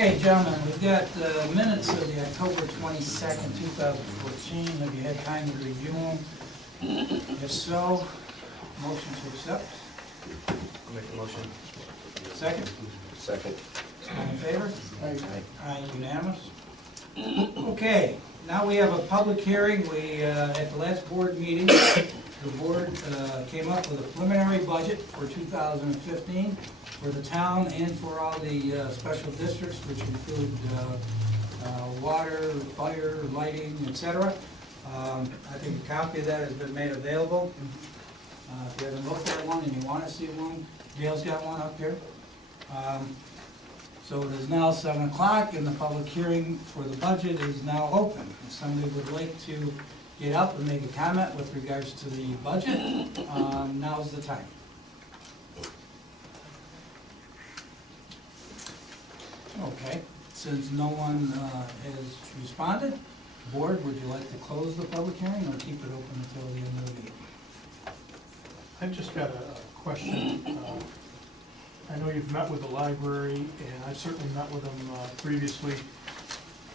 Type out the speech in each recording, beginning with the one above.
Okay, gentlemen, we've got minutes of the October 22nd, 2014. Have you had time to review them? If so, motion to accept. I'll make the motion. Second? Second. All in favor? Aye. Aye, unanimous. Okay, now we have a public hearing. We, at the last board meeting, the board came up with a preliminary budget for 2015 for the town and for all the special districts, which include water, fire, lighting, etc. I think a copy of that has been made available. If you haven't looked at one and you want to see one, Gail's got one up here. So it is now 7 o'clock and the public hearing for the budget is now open. If somebody would like to get up and make a comment with regards to the budget, now's the time. Okay, since no one has responded, board, would you like to close the public hearing or keep it open until the end of the meeting? I've just got a question. I know you've met with the library, and I've certainly met with them previously.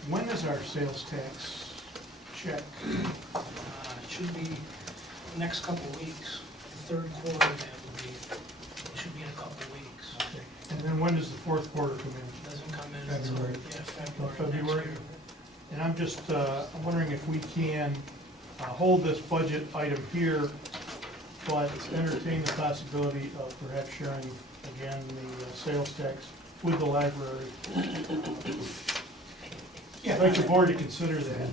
When is our sales tax check? It should be the next couple of weeks, the third quarter, that would be, it should be in a couple of weeks. Okay. And then when does the fourth quarter come in? It doesn't come in until, February. February next year. And I'm just, I'm wondering if we can hold this budget item here, but entertain the possibility of perhaps sharing again the sales tax with the library. I'd like the board to consider that.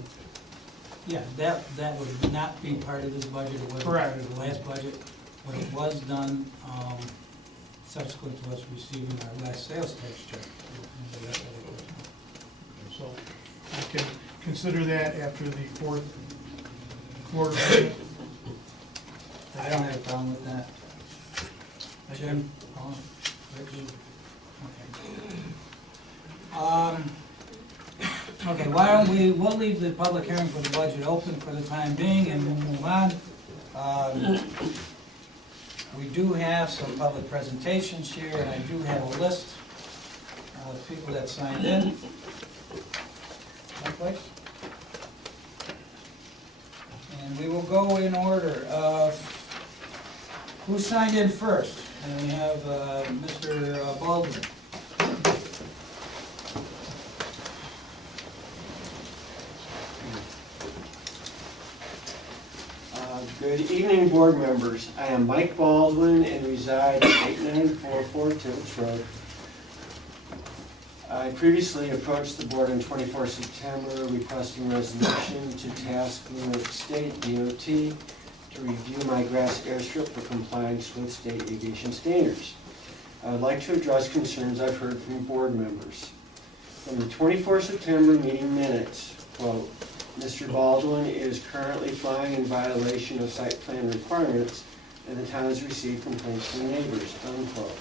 Yeah, that would not be part of this budget, it wasn't part of the last budget, but it was done subsequent to us receiving our last sales tax check. So we can consider that after the fourth quarter budget. I don't have a problem with that. Jim? Paul, Rich? Okay. Okay, why don't we'll leave the public hearing for the budget open for the time being and we'll move on. We do have some public presentations here and I do have a list of people that signed in. Someplace? And we will go in order of who signed in first. And we have Mr. Baldwin. Good evening, board members. I am Mike Baldwin and reside at 8944 Tibbs Road. I previously approached the board on 24 September requesting resolution to task New York State DOT to review my grass airstrip for compliance with state irrigation standards. I would like to address concerns I've heard from board members. From the 24 September meeting minutes, quote, Mr. Baldwin is currently flying in violation of site plan requirements and the town has received complaints from neighbors, unquote.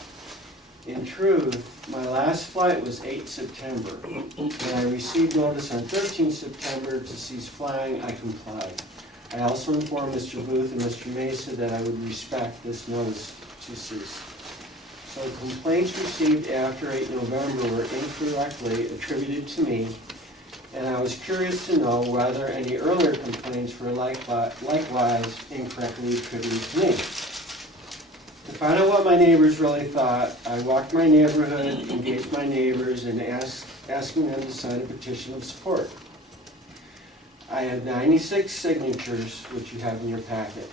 In truth, my last flight was 8 September. When I received notice on 13 September to cease flying, I complied. I also informed Mr. Booth and Mr. Mesa that I would respect this notice to cease. So complaints received after 8 November were incorrectly attributed to me, and I was curious to know whether any earlier complaints were likewise incorrectly attributed to me. To find out what my neighbors really thought, I walked my neighborhood, engaged my neighbors, and asking them to sign a petition of support. I had 96 signatures, which you have in your packet.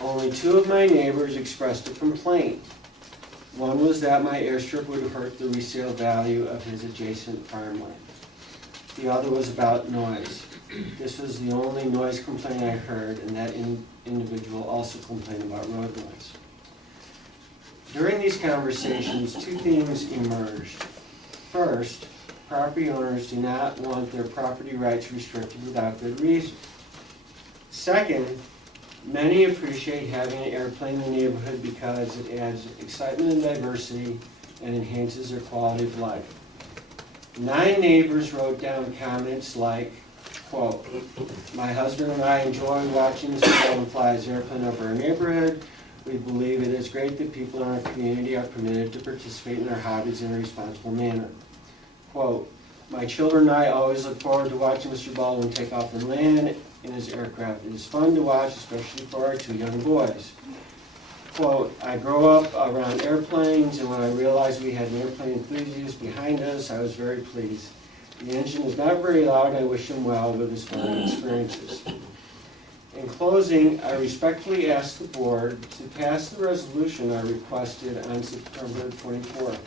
Only 2 of my neighbors expressed a complaint. One was that my airstrip would hurt the resale value of his adjacent farmland. The other was about noise. This was the only noise complaint I heard, and that individual also complained about road noise. During these conversations, 2 themes emerged. First, property owners do not want their property rights restricted without good reason. Second, many appreciate having an airplane in the neighborhood because it adds excitement and diversity and enhances their quality of life. 9 neighbors wrote down comments like, quote, my husband and I enjoy watching Mr. Baldwin fly his airplane over our neighborhood. We believe it is great that people in our community are permitted to participate in their hobbies in a responsible manner. Quote, "My children and I always look forward to watching Mr. Baldwin take off and land in his aircraft. It is fun to watch, especially for our two young boys." Quote, "I grew up around airplanes, and when I realized we had an airplane enthusiast behind us, I was very pleased. The engine is not very loud, and I wish him well with his flying experiences." In closing, I respectfully ask the board to pass the resolution I requested on September 24th.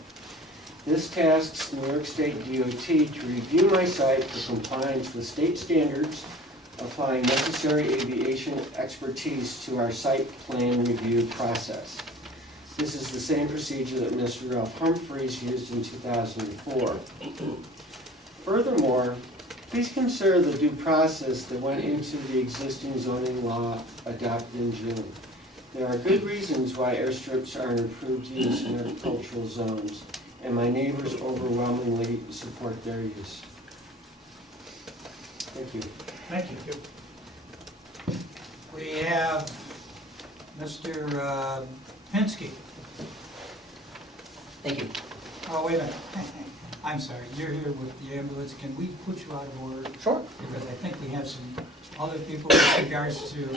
This tasks the New York State DOT to review my site for compliance with state standards, applying necessary aviation expertise to our site plan review process. This is the same procedure that Mr. Ralph Humphreys used in 2004. Furthermore, please consider the due process that went into the existing zoning law adopted in June. There are good reasons why airstrips are an approved use in agricultural zones, and my neighbors overwhelmingly support their use. Thank you. Thank you. We have Mr. Pinsky. Thank you. Oh, wait a minute. I'm sorry, you're here with the ambulance. Can we put you out of order? Sure. Because I think we have some other people with regards to,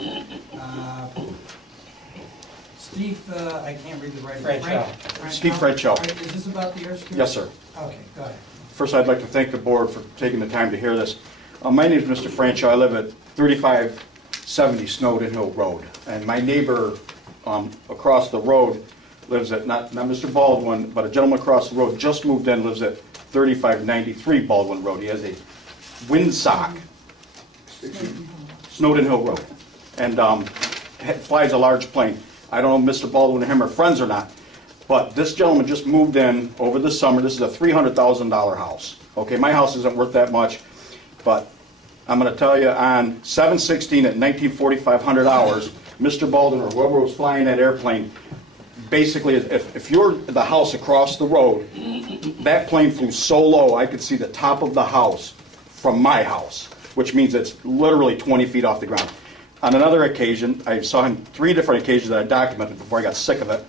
Steve, I can't read the writing. Franchot. Steve Franchot. Right, is this about the airstrip? Yes, sir. Okay, go ahead. First, I'd like to thank the board for taking the time to hear this. My name is Mr. Franchot. I live at 3570 Snowden Hill Road. And my neighbor across the road lives at, not Mr. Baldwin, but a gentleman across the road just moved in, lives at 3593 Baldwin Road. He has a windsock, Snowden Hill Road, and flies a large plane. I don't know if Mr. Baldwin and him are friends or not, but this gentleman just moved in over the summer. This is a $300,000 house. Okay, my house isn't worth that much, but I'm going to tell you, on 7/16 at 19:45 hours, Mr. Baldwin or whoever was flying that airplane, basically, if you're the house across the road, that plane flew so low I could see the top of the house from my house, which means it's literally 20 feet off the ground. On another occasion, I saw him 3 different occasions that I documented before I got sick of it.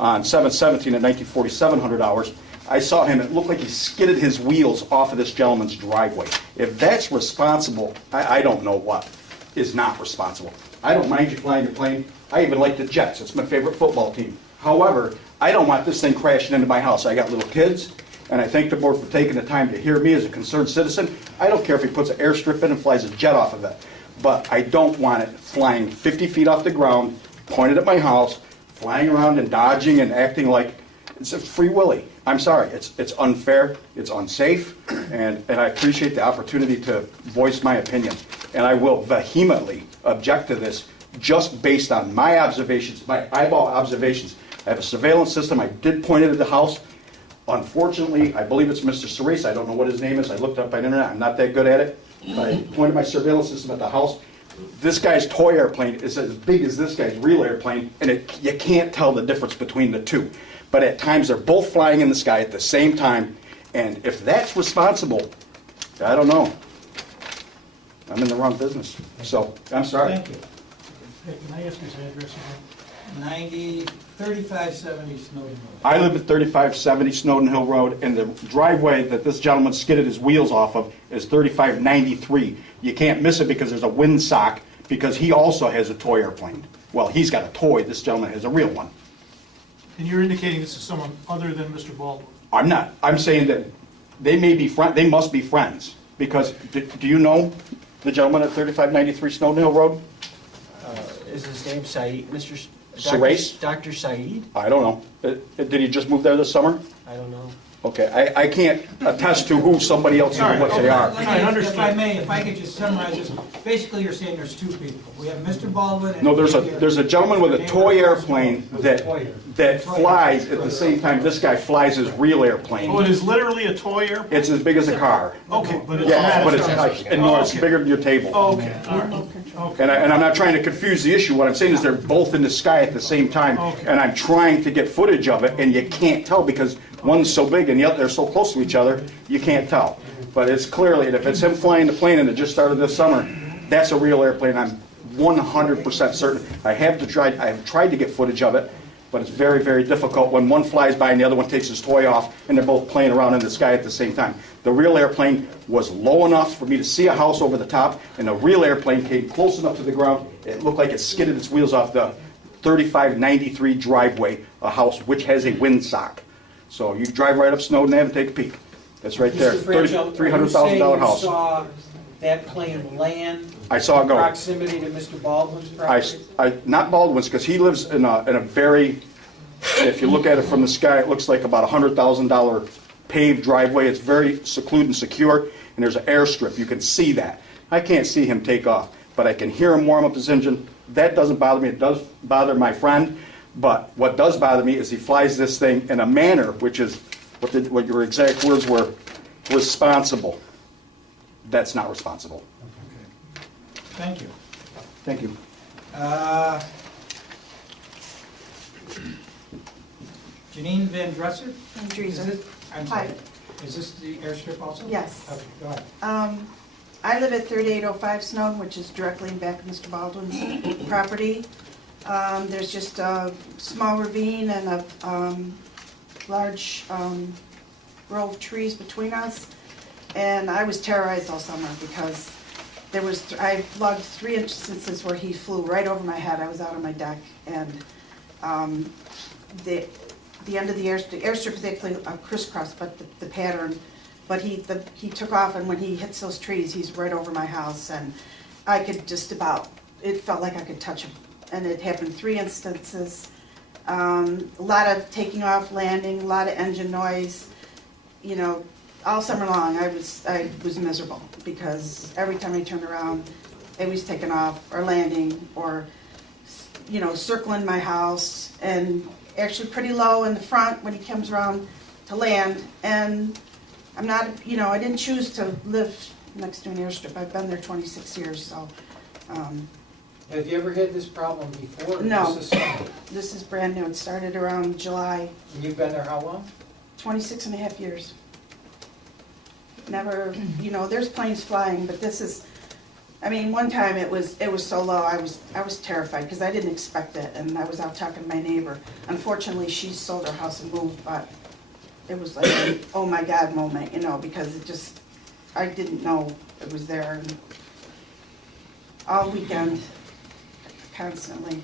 On 7/17 at 19:47 hours, I saw him, it looked like he skidded his wheels off of this gentleman's driveway. If that's responsible, I don't know what is not responsible. I don't mind you flying your plane. I even like the Jets. It's my favorite football team. However, I don't want this thing crashing into my house. I got little kids, and I thank the board for taking the time to hear me as a concerned citizen. I don't care if he puts an airstrip in and flies a jet off of it, but I don't want it flying 50 feet off the ground, pointed at my house, flying around and dodging and acting like it's a free willy. I'm sorry, it's unfair, it's unsafe, and I appreciate the opportunity to voice my opinion. And I will vehemently object to this just based on my observations, my eyeball observations. I have a surveillance system. I did point it at the house. Unfortunately, I believe it's Mr. Cerise. I don't know what his name is. I looked up on the internet. I'm not that good at it. I pointed my surveillance system at the house. This guy's toy airplane is as big as this guy's real airplane, and you can't tell the difference between the two. But at times, they're both flying in the sky at the same time, and if that's responsible, I don't know. I'm in the wrong business. So, I'm sorry. Thank you. Hey, can I ask his address again? 3570 Snowden Road. I live at 3570 Snowden Hill Road, and the driveway that this gentleman skidded his wheels off of is 3593. You can't miss it because there's a windsock, because he also has a toy airplane. Well, he's got a toy, this gentleman has a real one. And you're indicating this is someone other than Mr. Baldwin? I'm not. I'm saying that they may be they must be friends, because do you know the gentleman at 3593 Snowden Hill Road? Is his name Saeed, Mr. Cerise? Dr. Saeed? I don't know. Did he just move there this summer? I don't know. Okay, I can't attest to who somebody else is or what they are. If I may, if I could just summarize this, basically you're saying there's 2 people. We have Mr. Baldwin and... No, there's a gentleman with a toy airplane that flies at the same time this guy flies his real airplane. Oh, it is literally a toy airplane? It's as big as a car. Okay, but it's Yeah, not. but it's enormous, Okay. bigger than your table. Oh, okay, all right, okay. And I'm not trying to confuse the issue. What I'm saying is they're both in the sky at the same time, Okay. and I'm trying to get footage of it, and you can't tell because one's so big and the other, they're so close to each other, you can't tell. But it's clearly, and if it's him flying the plane and it just started this summer, that's a real airplane. I'm 100% certain. I have tried to get footage of it, but it's very, very difficult when one flies by and the other one takes his toy off, and they're both playing around in the sky at the same time. The real airplane was low enough for me to see a house over the top, and the real airplane came close enough to the ground, it looked like it skidded its wheels off the 3593 driveway, a house which has a windsock. So you drive right up Snowden Ave and take a peek. That's right there, Mr. Franchel, $300,000 house. You saw that plane land I saw it go. proximity to Mr. Baldwin's property? Not Baldwin's, because he lives in a very, if you look at it from the sky, it looks like about $100,000 paved driveway. It's very secluded and secure, and there's an airstrip. You can see that. I can't see him take off, but I can hear him warm up his engine. That doesn't bother me. It does bother my friend, but what does bother me is he flies this thing in a manner which is, what your exact words were, responsible. That's not responsible. Thank you. Thank you. Janine Van Dresser? I'm Is Teresa. it- I'm sorry. Hi. Is this the airstrip also? Yes. Okay, go ahead. I live at 3805 Snowden, which is directly in back of Mr. Baldwin's property. There's just a small ravine and a large row of trees between us. And I was terrorized all summer because I logged 3 instances where he flew right over my head. I was out on my deck, and the end of the airstrip is actually a crisscross, but the pattern. But he took off, and when he hits those trees, he's right over my house, and I could just about, it felt like I could touch him. And it happened 3 instances. A lot of taking off, landing, a lot of engine noise. You know, all summer long, I was miserable because every time I turned around, it was taking off or landing or, you know, circling my house, and actually pretty low in the front when he comes around to land. And I'm not, you know, I didn't choose to live next to an airstrip. I've been there 26 years, so. Have you ever had this problem before? No. This is something- This is brand new. It started around July, And you've been there how long? 26 and a half years. Never, you know, there's planes flying, but this is, I mean, one time it was so low, I was terrified because I didn't expect it, and I was out talking to my neighbor. Unfortunately, she sold her house and moved, but it was like an oh my God moment, you know, because it just, I didn't know it was there. And all weekend, constantly.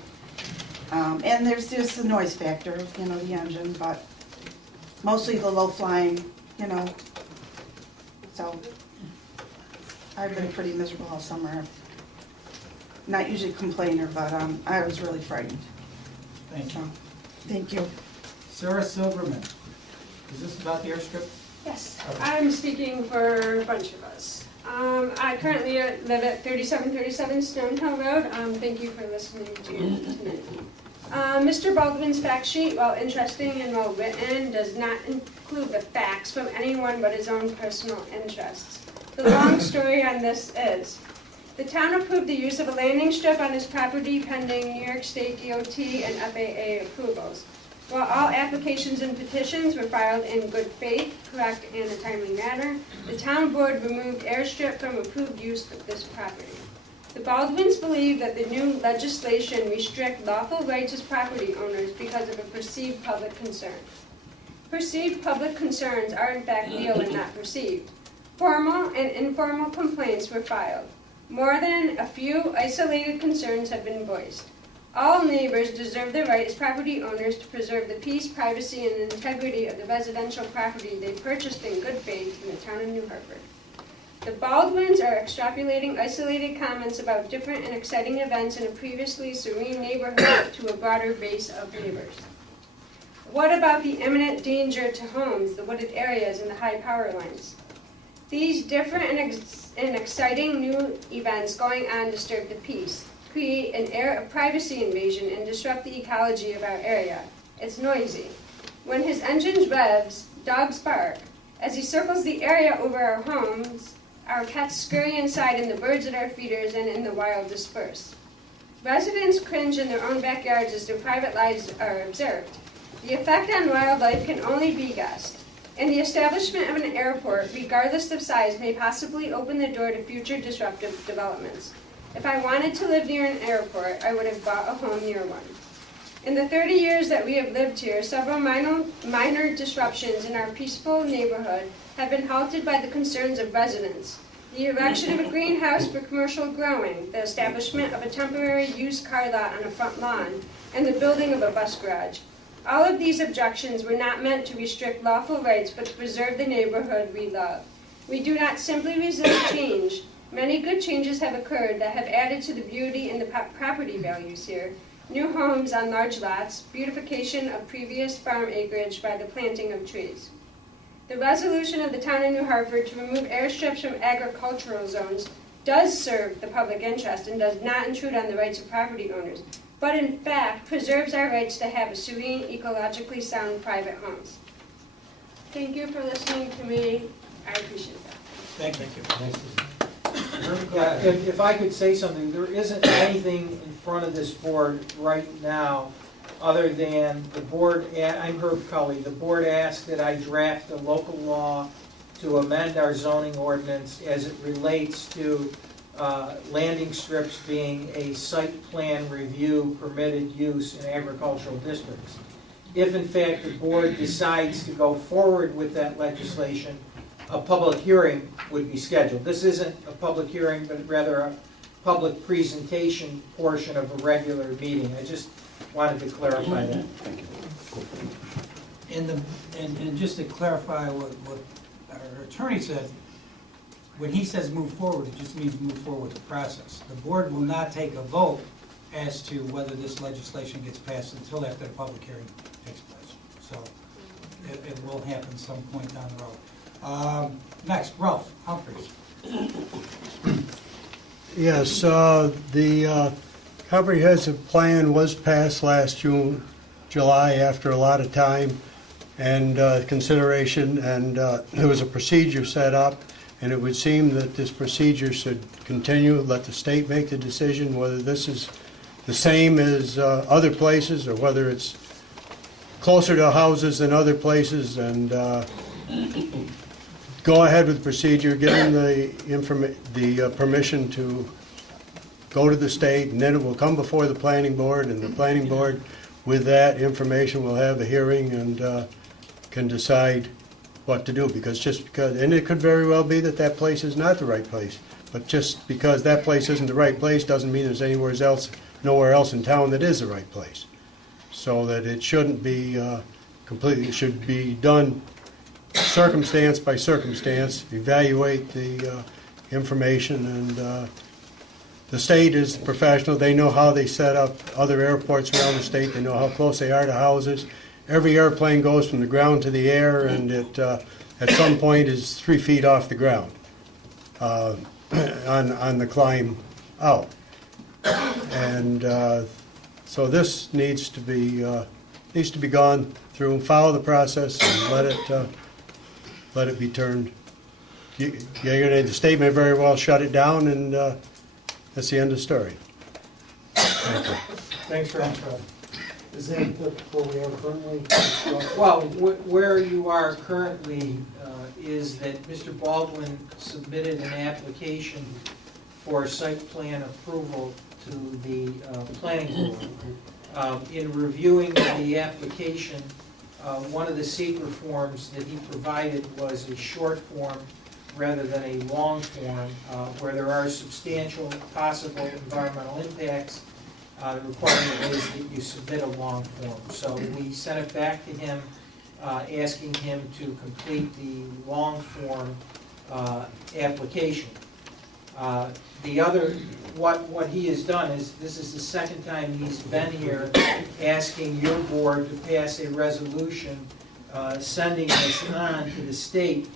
And there's just the noise factor, you know, the engine, but mostly the low flying, you know. So I've been pretty miserable all summer. Not usually a complainer, but I was really frightened. Thank So, you. thank you. Sarah Silverman, is this about the airstrip? Yes, Okay. I'm speaking for a bunch of us. I currently live at 3737 Stone Hill Road. Thank you for listening to tonight. Mr. Baldwin's fact sheet, while interesting and well written, does not include the facts from anyone but his own personal interests. The long story on this is, the town approved the use of a landing strip on his property pending New York State DOT and FAA approvals. While all applications and petitions were filed in good faith, correct, and a timely manner, the town board removed airstrip from approved use of this property. The Baldwins believe that the new legislation restrict lawful rights as property owners because of a perceived public concern. Perceived public concerns are in fact real and not perceived. Formal and informal complaints were filed. More than a few isolated concerns have been voiced. All neighbors deserve the right as property owners to preserve the peace, privacy, and integrity of the residential property they purchased in good faith in the town of New Hartford. The Baldwins are extrapolating isolated comments about different and exciting events in a previously serene neighborhood to a broader base of neighbors. What about the imminent danger to homes, the wooded areas, and the high power lines? These different and exciting new events going on disturb the peace, create an air of privacy invasion, and disrupt the ecology of our area. It's noisy. When his engine revs, dogs bark. As he circles the area over our homes, our pets scurry inside and the birds at our feeders and in the wild disperse. Residents cringe in their own backyards as their private lives are observed. The effect on wildlife can only be guessed. And the establishment of an airport, regardless of size, may possibly open the door to future disruptive developments. If I wanted to live near an airport, I would have bought a home near one. In the 30 years that we have lived here, several minor disruptions in our peaceful neighborhood have been halted by the concerns of residents. The erection of a greenhouse for commercial growing, the establishment of a temporary used car lot on a front lawn, and the building of a bus garage. All of these objections were not meant to restrict lawful rights, but to preserve the neighborhood we love. We do not simply resist change. Many good changes have occurred that have added to the beauty and the property values here. New homes on large lots, beautification of previous farm acreage by the planting of trees. The resolution of the town of New Hartford to remove airstrips from agricultural zones does serve the public interest and does not intrude on the rights of property owners, but in fact preserves our rights to have a serene, ecologically sound private homes. Thank you for listening to me. I appreciate that. Thank you. Yeah, if I could say something, there isn't anything in front of this board right now other than the board, I'm Herb Cully, the board asked that I draft a local law to amend our zoning ordinance as it relates to landing strips being a site plan review permitted use in agricultural districts. If in fact the board decides to go forward with that legislation, a public hearing would be scheduled. This isn't a public hearing, but rather a public presentation portion of a regular meeting. I just wanted to clarify that. And just to clarify what our attorney said, when he says move forward, it just means move forward with the process. The board will not take a vote as to whether this legislation gets passed until after the public hearing takes place. So it will happen some point down the road. Next, Ralph Humphreys. Yes, the comprehensive plan was passed last July after a lot of time and consideration, and there was a procedure set up, and it would seem that this procedure should continue, let the state make the decision whether this is the same as other places or whether it's closer to houses than other places, and go ahead with the procedure, give them the permission to go to the state, and then it will come before the planning board, and the planning board, with that information, will have a hearing and can decide what to do, and it could very well be that that place is not the right place, but just because that place isn't the right place doesn't mean there's nowhere else in town that is the right place. So that it shouldn't be completely, it should be done circumstance by circumstance, evaluate the information, and the state is professional. They know how they set up other airports around the state. They know how close they are to houses. Every airplane goes from the ground to the air, and it at some point is 3 feet off the ground on the climb out. And so this needs to be gone through and follow the process and let it be turned. The state may very well shut it down, and that's the end of the story. Thank you. Thanks, Ralph. Is that where we are currently? Well, where you are currently is that Mr. Baldwin submitted an application for site plan approval to the planning board. In reviewing the application, one of the secret forms that he provided was a short form rather than a long form, where there are substantial possible environmental impacts. The requirement is that you submit a long form. So we sent it back to him, asking him to complete the long form application. What he has done is, this is the second time he's been here asking your board to pass a resolution sending this on to the state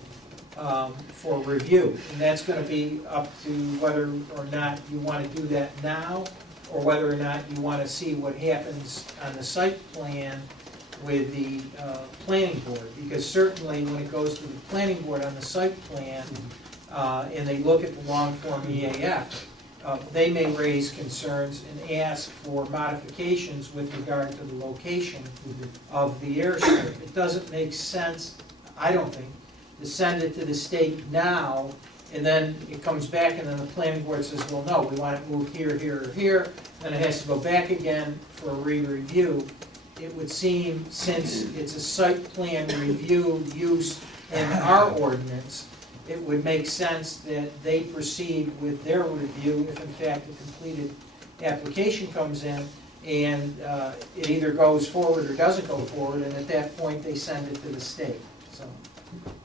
for review. And that's going to be up to whether or not you want to do that now, or whether or not you want to see what happens on the site plan with the planning board. Because certainly when it goes to the planning board on the site plan, and they look at the long form EAF, they may raise concerns and ask for modifications with regard to the location of the airstrip. It doesn't make sense, I don't think, to send it to the state now and then it comes back, and then the planning board says, well, no, we want it moved here, here, or here, then it has to go back again for a re-review. It would seem, since it's a site plan review use in our ordinance, it would make sense that they proceed with their review if in fact a completed application comes in, and it either goes forward or doesn't go forward, and at that point, they send it to the state. So,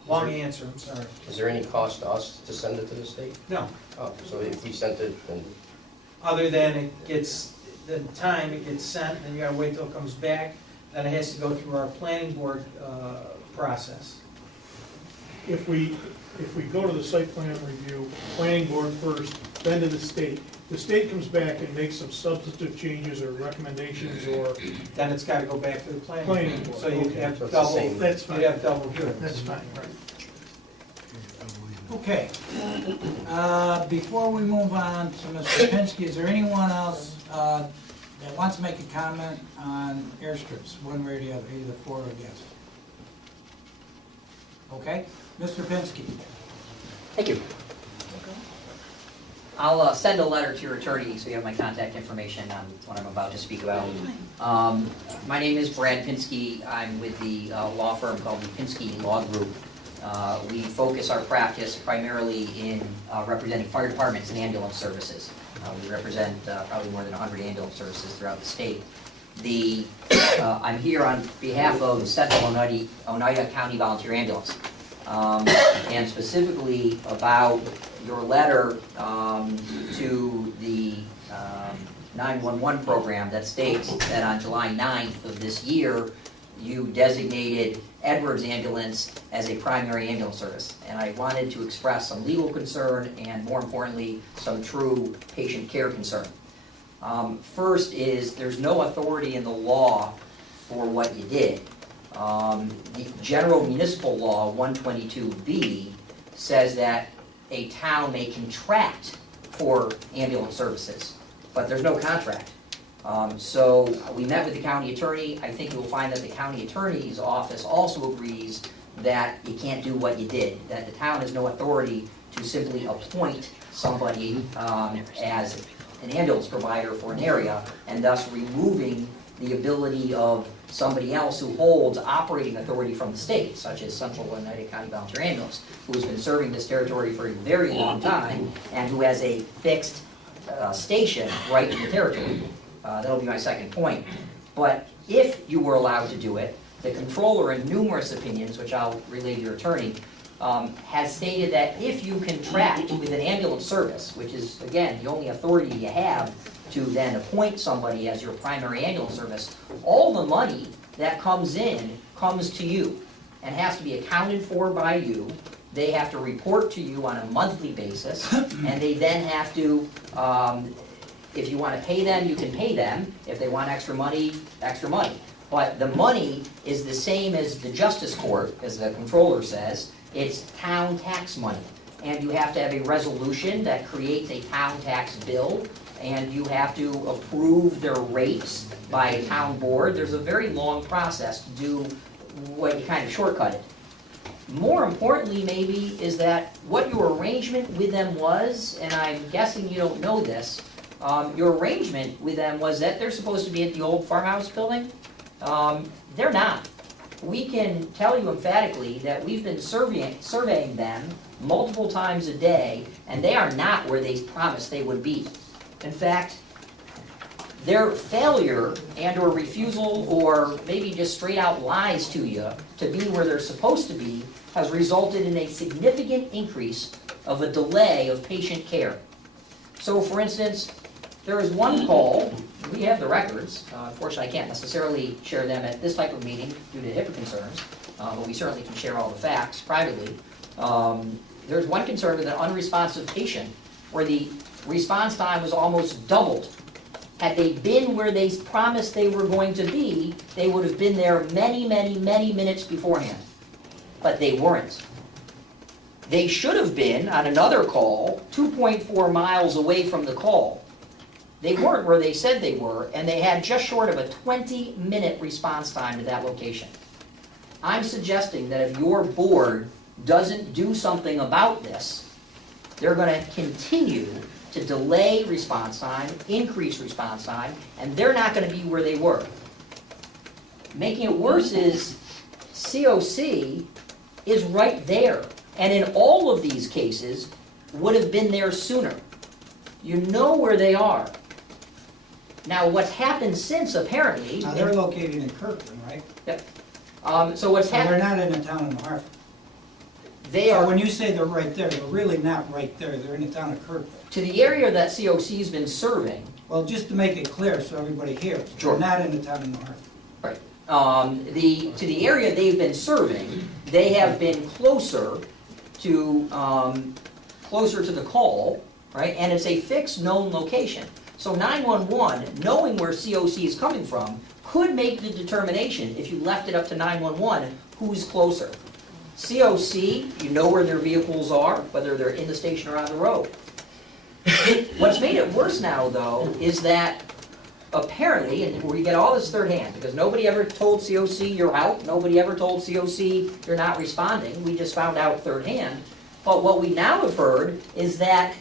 long answer, I'm sorry. Is there any cost to us to send it to the state? No, Oh, so if we sent it, then, other than it gets, the time it gets sent, then you gotta wait till it comes back, then it has to go through our planning board process. If we go to the site plan review, planning board first, then to the state comes back and makes some substantive changes or recommendations or, Then it's gotta go back to the planning Planning board. board, So you okay. have So it's the double, same. that's you fine, have double hearings. that's fine, right. Okay. Before we move on to Mr. Pinsky, is there anyone else that wants to make a comment on airstrips, one way or the other, either for or against? Okay, Mr. Pinsky. Thank you. I'll send a letter to your attorney so you have my contact information on what I'm about to speak about. My name is Brad Pinsky. I'm with the law firm called the Pinsky Law Group. We focus our practice primarily in representing fire departments and ambulance services. We represent probably more than 100 ambulance services throughout the state. I'm here on behalf of Central Oneida County Volunteer Ambulance, and specifically about your letter to the 911 program that states that on July 9th of this year, you designated Edwards Ambulance as a primary ambulance service. And I wanted to express some legal concern and, more importantly, some true patient care concern. First is, there's no authority in the law for what you did. The General Municipal Law 122B says that a town may contract for ambulance services, but there's no contract. So we met with the county attorney. I think you will find that the county attorney's office also agrees that you can't do what you did, that the town has no authority to simply appoint somebody as an ambulance provider for an area, and thus removing the ability of somebody else who holds operating authority from the state, such as Central Oneida County Volunteer Ambulance, who has been serving this territory for a very long time, and who has a fixed station right in the territory. That'll be my second point. But if you were allowed to do it, the controller in numerous opinions, which I'll relay to your attorney, has stated that if you contract with an ambulance service, which is, again, the only authority you have to then appoint somebody as your primary ambulance service, all the money that comes in comes to you and has to be accounted for by you. They have to report to you on a monthly basis, and they then have to, if you want to pay them, you can pay them. If they want extra money, extra money. But the money is the same as the justice court, as the controller says. It's town tax money. And you have to have a resolution that creates a town tax bill, and you have to approve their rates by a town board. There's a very long process to do what you kind of shortcut it. More importantly, maybe, is that what your arrangement with them was, and I'm guessing you don't know this, your arrangement with them was that they're supposed to be at the old farmhouse building. They're not. We can tell you emphatically that we've been surveying them multiple times a day, and they are not where they promised they would be. In fact, their failure and or refusal, or maybe just straight out lies to you, to be where they're supposed to be, has resulted in a significant increase of a delay of patient care. So for instance, there is one call, we have the records, unfortunately I can't necessarily share them at this type of meeting due to HIPAA concerns, but we certainly can share all the facts privately. There's one concern with an unresponsive patient where the response time was almost doubled. Had they been where they promised they were going to be, they would have been there many, many, many minutes beforehand. But they weren't. They should have been, on another call, 2.4 miles away from the call. They weren't where they said they were, and they had just short of a 20-minute response time to that location. I'm suggesting that if your board doesn't do something about this, they're gonna continue to delay response time, increase response time, and they're not gonna be where they were. Making it worse is COC is right there, and in all of these cases, would have been there sooner. You know where they are. Now, what's happened since, apparently, Now, they're located in Kirkland, right? so what's So they're happened, not in the town of Hartford. they So are, when you say they're right there, they're really not right there, they're in the town of Kirkland. to the area that COC's been serving, Well, just to make it clear so everybody hears, Sure. they're not in the town of Hartford. to the area they've been serving, they have been closer to the call, right? And it's a fixed known location. So 911, knowing where COC is coming from, could make the determination, if you left it up to 911, who's closer. COC, you know where their vehicles are, whether they're in the station or on the road. What's made it worse now, though, is that apparently, and we get all this third hand, because nobody ever told COC you're out, nobody ever told COC you're not responding, we just found out third hand. But what we now have heard is that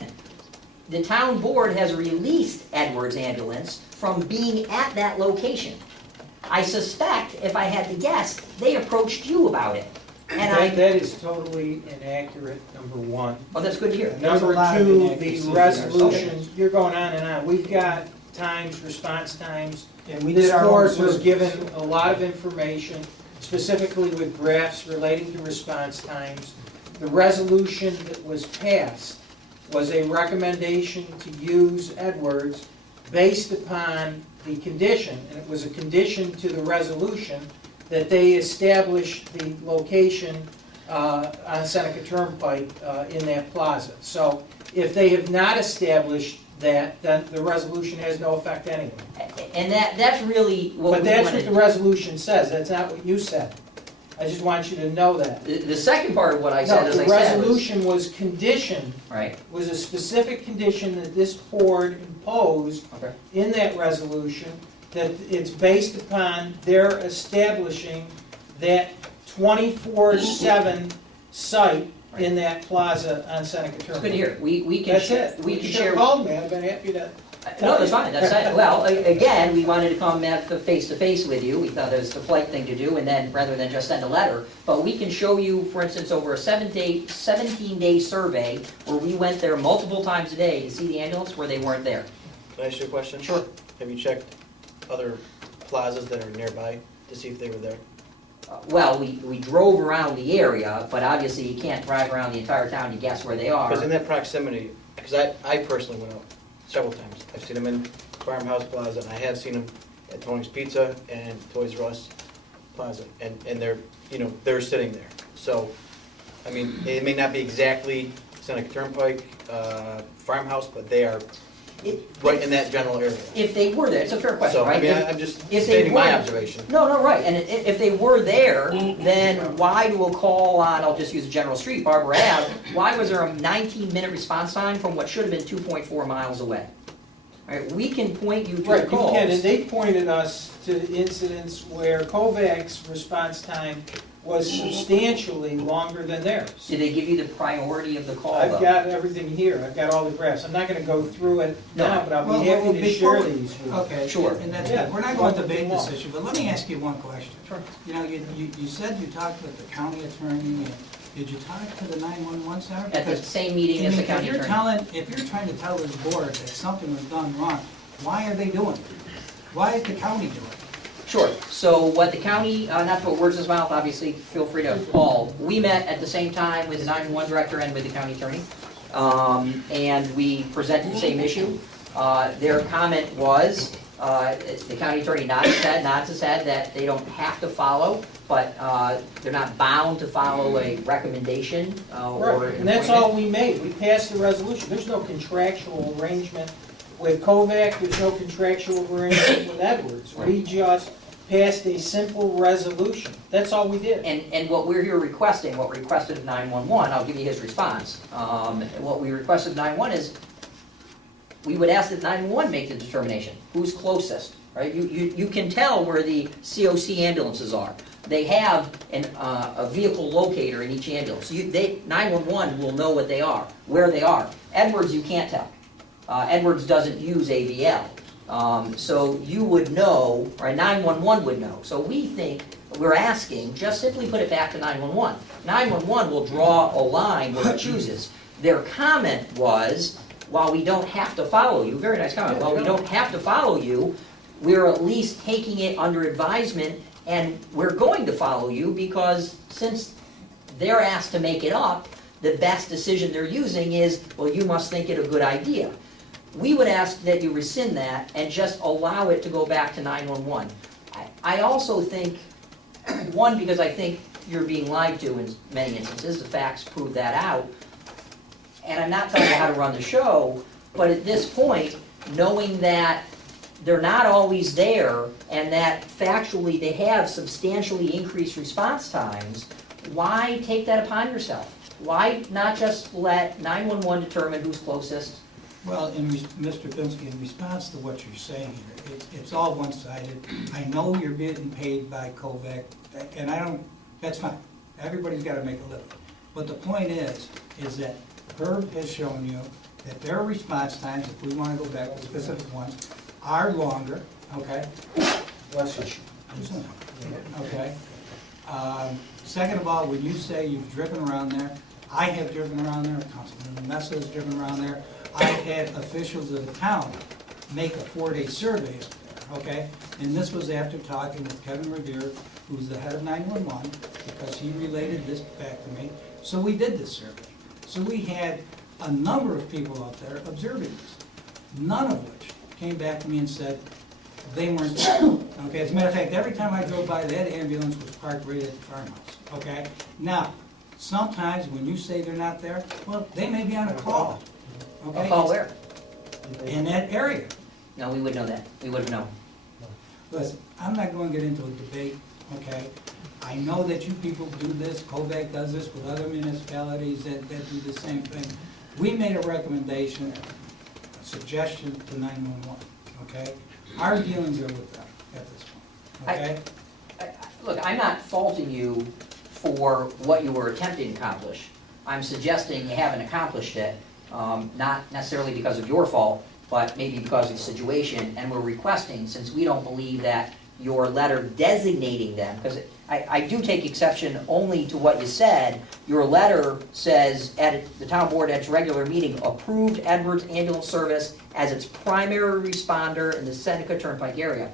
the town board has released Edwards Ambulance from being at that location. I suspect, if I had to guess, they approached you about it. And That is totally inaccurate, number one. oh, that's good to hear. There's a Number lot of two, the inaccuracies there. resolution, you're going on and on. We've got times, response times. And we This did our own board was surveys. given a lot of information, specifically with graphs relating to response times. The resolution that was passed was a recommendation to use Edwards based upon the condition, and it was a condition to the resolution, that they establish the location on Seneca Turnpike in that plaza. So if they have not established that, then the resolution has no effect anyway. And that's really what But we that's wanted. what the resolution says, that's not what you said. I just want you to know that. The second part of what I No, said, as the I said, was, resolution was conditioned, right, was a specific condition that this board imposed okay. in that resolution, that it's based upon their establishing that 24/7 site in that plaza on Seneca It's good to Turnpike. hear. We can That's share, it. we You can should have share. called me, I've been happy to. No, that's fine, that's fine. Well, again, we wanted to come at the face-to-face with you. We thought it was the polite thing to do, and then, rather than just send a letter. But we can show you, for instance, over a 17-day survey, where we went there multiple times a day to see the ambulance where they weren't there. Can I ask you a question? Sure. Have you checked other plazas that are nearby to see if they were there? Well, we drove around the area, but obviously you can't drive around the entire town to guess where they are. Because in that proximity, because I personally went out several times. I've seen them in Farmhouse Plaza, and I have seen them at Tony's Pizza and Toys R Us Plaza, and they're, they're sitting there. So, I mean, it may not be exactly Seneca Turnpike, Farmhouse, but they are right in that general area. If they were there, it's a fair question, So, I right? mean, If- I'm just if they stating my weren't- observation. No, right, and if they were there, then why do a call on, I'll just use a general street, Barbara Ave, why was there a 19-minute response time from what should have been 2.4 miles away? Right, we can point you to Right, the you can, and calls. they pointed us to incidents where Kovac's response time was substantially longer than theirs. Did they give you the priority of the call, I've though? got everything here, I've got all the graphs, I'm not gonna go through it now, but I'll Well, be happy to before share we- these with you. Okay, Sure. and that's Yeah. good. We're not going to debate this issue, but let me ask you one question. Sure. You said you talked with the county attorney, and did you talk to the 911 center? At the Because, same meeting as the county If attorney. you're trying to tell this board that something was done wrong, why are they doing it? Why is the county doing it? Sure, so what the county, not to put words in his mouth, obviously, feel free to call. We met at the same time with the 911 director and with the county attorney, and we presented the same issue. Their comment was, the county attorney nods his head that they don't have to follow, but they're not bound to follow a recommendation or Right, an and that's appointment. all we made, we passed the resolution, there's no contractual arrangement with Kovac, there's no contractual arrangement with Edwards. We just passed a simple resolution, that's all we did. And what we're here requesting, what we requested of 911, I'll give you his response. What we requested of 911 is, we would ask that 911 make the determination, who's closest, right? You can tell where the COC ambulances are. They have a vehicle locator in each ambulance. 911 will know what they are, where they are. Edwards, you can't tell. Edwards doesn't use AVL. So you would know, or 911 would know. So we're asking, just simply put it back to 911. 911 will draw a line where it chooses. Their comment was, while we don't have to follow you, very nice comment, while we don't have to follow you, we're at least taking it under advisement, and we're going to follow you because since they're asked to make it up, the best decision they're using is, well, you must think it a good idea. We would ask that you rescind that and just allow it to go back to 911. I also think, one, because I think you're being lied to in many instances, the facts prove that out, and I'm not telling you how to run the show, but at this point, knowing that they're not always there and that factually they have substantially increased response times, why take that upon yourself? Why not just let 911 determine who's closest? Well, Mr. Pinsky, in response to what you're saying here, it's all one-sided. I know you're getting paid by Kovac, and that's fine. Everybody's got to make a living. But the point is that Herb has shown you that their response times, if we want to go back to specific ones, are longer, okay? Bless you. Okay. Second of all, when you say you've driven around there, I have driven around there, Councilman Mesa has driven around there. I've had officials of the town make a 4-day survey up there, okay? And this was after talking with Kevin Revere, who's the head of 911, because he related this back to me. So we did this survey. So we had a number of people out there observing this, none of which came back to me and said they weren't there. Okay, as a matter of fact, every time I drove by, that ambulance was parked right at the farmhouse, okay? Now, sometimes when you say they're not there, well, they may be on a call, okay? A call where? In that area. No, we would know that. We would have known. Listen, I'm not going to get into a debate, okay? I know that you people do this, Kovac does this with other municipalities that do the same thing. We made a recommendation, a suggestion to 911, okay? Our dealings are with them at this point, okay? Look, I'm not faulting you for what you were attempting to accomplish. I'm suggesting you haven't accomplished it, not necessarily because of your fault, but maybe because of the situation, and we're requesting, since we don't believe that your letter designating them, because I do take exception only to what you said. Your letter says, at the town board at its regular meeting, approved Edwards Ambulance Service as its primary responder in the Seneca Turnpike area.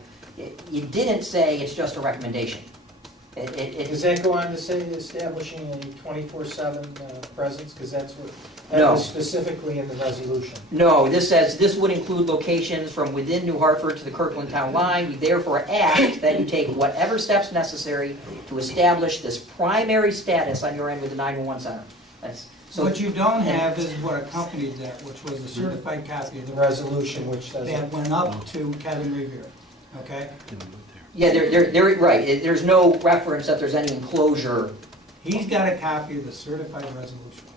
You didn't say it's just a recommendation. Does that go on to say establishing a 24/7 presence? Because that's what, that No. was specifically in the resolution. No, this says, this would include locations from within New Hartford to the Kirkland Town line. We therefore ask that you take whatever steps necessary to establish this primary status on your end with the 911 center. That's, so, What you don't have is what accompanied that, which was a certified copy of The the resolution, which doesn't. that went up to Kevin Revere, okay? yeah, they're right. There's no reference that there's any enclosure. He's got a copy of the certified resolution,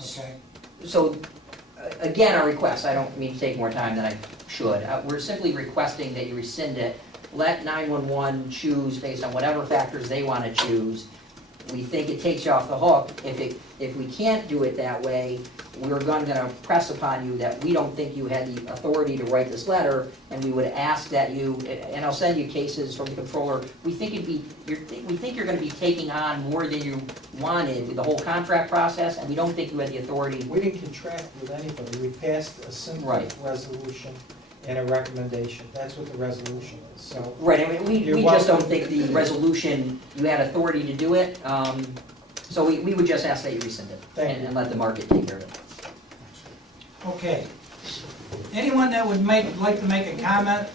okay? So, again, our request, I don't mean to take more time than I should. We're simply requesting that you rescind it. Let 911 choose based on whatever factors they want to choose. We think it takes you off the hook. If we can't do it that way, we're going to press upon you that we don't think you had the authority to write this letter, and we would ask that you, and I'll send you cases from the controller. We think you're going to be taking on more than you wanted with the whole contract process, and we don't think you had the authority. We didn't contract with anybody. We passed a simple Right. resolution and a recommendation. That's what the resolution is, so. Right, I mean, we just don't think the resolution, you had authority to do it, so we would just ask that you rescind it Thank you. and let the market take care of it. Okay. Anyone that would like to make a comment,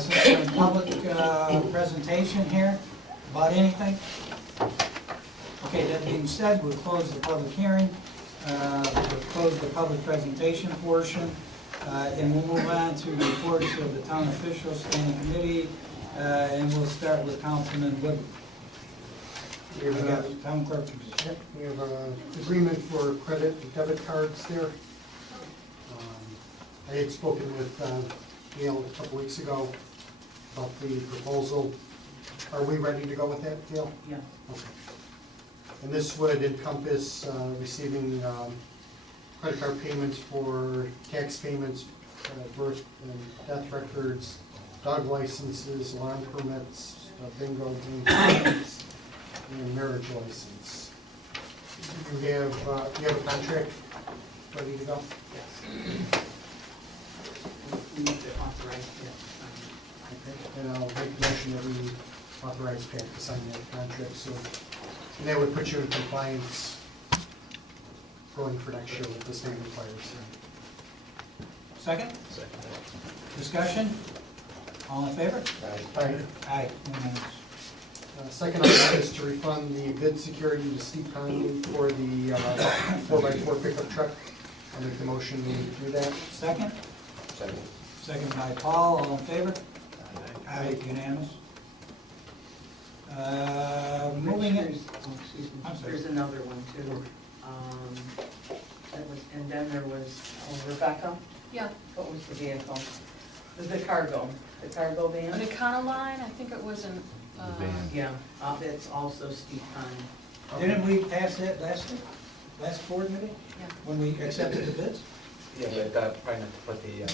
since we're in public presentation here, about anything? Okay, that being said, we'll close the public hearing, we'll close the public presentation portion, and we'll move on to the reports of the town officials, standing committee, and we'll start with Councilman Wood. We have a- Town clerk. Yep, we have an agreement for credit and debit cards there. I had spoken with Gail a couple weeks ago about the proposal. Are we ready to go with that, Gail? Yeah. Okay. And this would encompass receiving credit card payments for tax payments, birth and death records, dog licenses, alarm permits, bingo game permits, and marriage license. You have a contract ready to go? We need to authorize it. And I'll make a motion that we authorize Pat to sign that contract, so, and that would put you in compliance going for next year with the state requires. Second? Discussion? All in favor? Aye. Aye. Unanimous. Second item is to refund the bid security to Steve Conley for the 4x4 pickup truck. I'll make the motion to do that. Second? Second. Second by Paul, all in favor? Aye. Unanimous. Moving in. Excuse me, I'm sorry. there's another one too. That was, and then there was, Rebecca, Yeah, what was the vehicle? The cargo van? an Econoline, I think it was an, Yeah, it's also Steve Conley. Didn't we pass that last board meeting, yeah. when we accepted the bids? Yeah, but probably not to put the,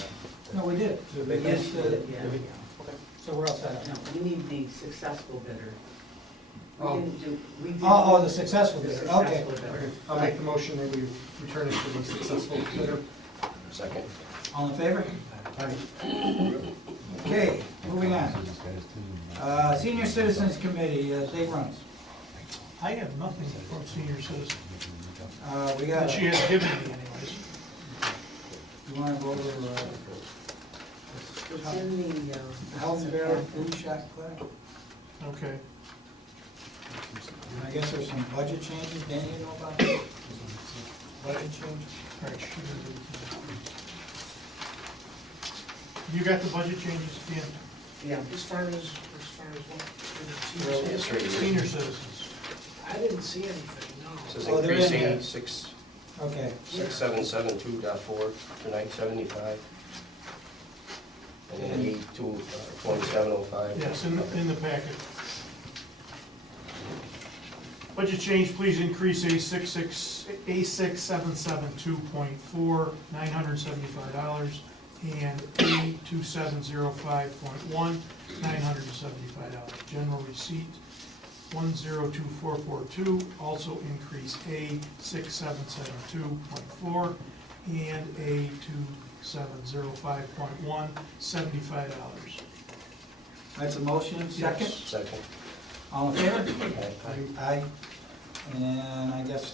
No, we did. So we Yes, passed, you did, yeah. So we're all set. No, we need the successful bidder. Oh. We did. Oh, the successful The bidder, successful okay. bidder. I'll make the motion that we return it to the successful bidder. Second. All in favor? Aye. Okay, moving on. Senior Citizens Committee, Dave Runs. I have nothing from senior citizens, We got, that she has given me anyways. you wanna go over, It's in the, health fair, food shop clinic? Okay. And I guess there's some budget changes, Danny, you know about that? Budget change? All right, you got the budget changes, Dan? yeah. As far as what? Well, it's right here. Senior citizens. I didn't see anything, no. Says Oh, they're in there. increasing Okay. 6772.4 to 975. And then 8 to 2705. Yes, in the packet. Budget change, please increase A67772.4, $975, and A2705.1, $975. General receipt, 102442, also increase A6772.4 and A2705.1, $75. That's a motion, second? Second. All in favor? Aye. Aye. And I guess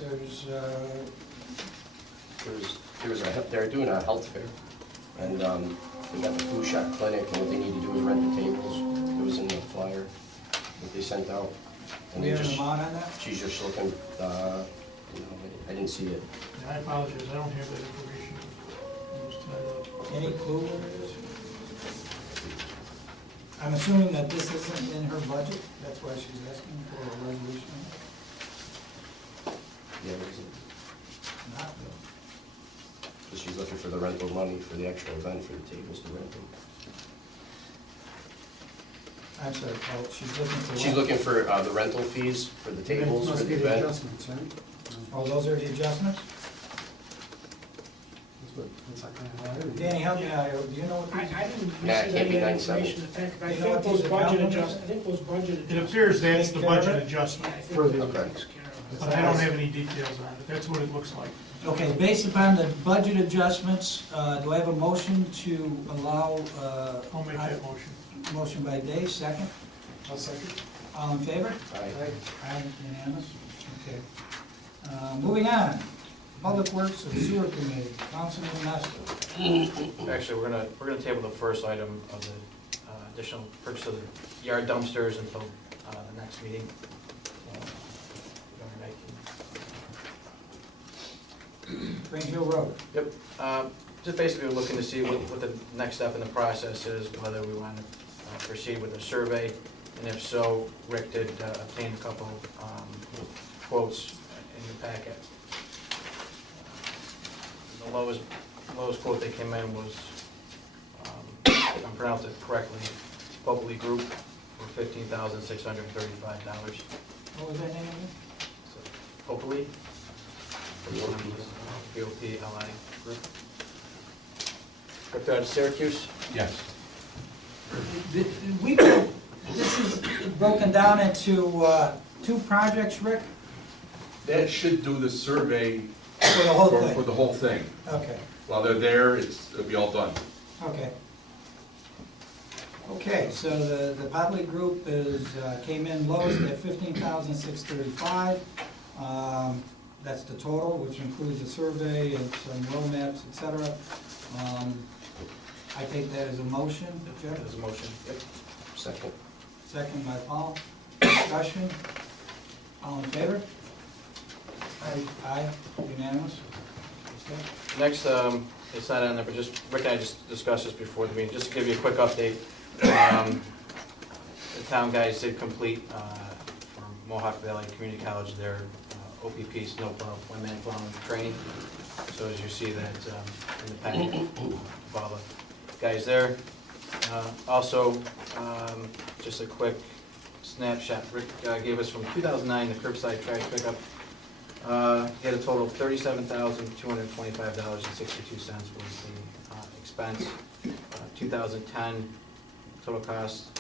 They're doing a health fair, and they got the food shop clinic, and what they need to do is rent the tables. It was in the flyer that they sent out. And we they have an just, amount on that? she's just looking, I didn't see it. And I apologize, I don't have that information. It was tied up. Any clue where it is? I'm assuming that this isn't in her budget, that's why she's asking for a resolution. Yeah, it isn't. Not, So she's looking for the rental money for the actual event, for the tables to rent them. I'm sorry, Paul, she's looking for what? She's looking for the rental fees for the tables, for Must be the the event. adjustments, right? Oh, those are the adjustments? That's like kind of how I read it. Danny, help me out here, do you know what I these? didn't Nah, it receive can't be any 97. information. In fact, I You know think what those these budget account adjustments, numbers I think those budget It adjustments. appears that's the Take care of budget it? adjustment, Yeah, I For think the- that Okay. takes care of it. but I don't have any details on it. That's what it looks like. Okay, based upon the budget adjustments, do I have a motion to allow, I'll make that motion. motion by Dave, second? I'll second. All in favor? Aye. Aye, unanimous, okay. Moving on, Public Works and Sewer Committee, Councilman Nestor. Actually, we're gonna table the first item of the additional purchase of the yard dumpsters until the next meeting. Grange Hill Road. Yep, just basically looking to see what the next step in the process is, whether we want to proceed with a survey, and if so, Rick did obtain a couple quotes in your packet. The lowest quote that came in was pronounce it correctly, Popoli Group for $15,635. What was that name again? Popoli, P-O-P-L-I Group. Ripped out of Syracuse? Yes. This is broken down into two projects, Rick, That should do the survey for the whole for thing? the whole thing. Okay, While they're there, it'll be all done. okay. Okay, so the Potley Group is, came in lowest at $15,635. That's the total, which includes a survey and some road maps, et cetera. I take that as a motion, Jeff? There's a motion. Yep. Second. Second by Paul. Discussion? All in favor? Aye, unanimous? Okay. Next, it's not on there, but just, Rick and I just discussed this before the meeting, just to give you a quick update. The town guys did complete, from Mohawk Valley Community College, their OPP snowplow, one-man plowing training. So as you see that in the packet, of all the guys there. Also, just a quick snapshot, Rick gave us from 2009, the curbside trash pickup. He had a total of $37,225.62 was the expense. 2010 total cost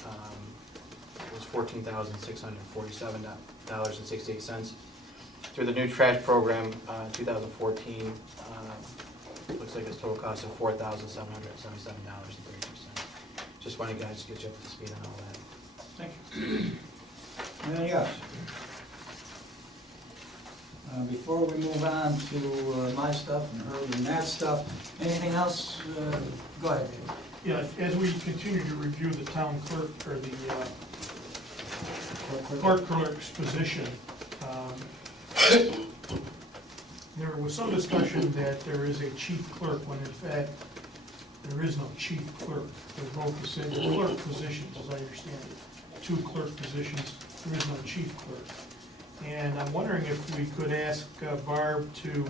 was $14,647.68. Through the new trash program, 2014, looks like it's total cost of $4,777.32. Just wanted guys to get you up to speed on all that. Thank you. Anything else? Before we move on to my stuff and Herb and Matt's stuff, anything else? Go ahead, Dave. Yeah, as we continue to review the town clerk, or the clerk's position, there was some discussion that there is a chief clerk, when in fact, there is no chief clerk. They're both the same clerk positions, as I understand it. Two clerk positions, there is no chief clerk. And I'm wondering if we could ask Barb to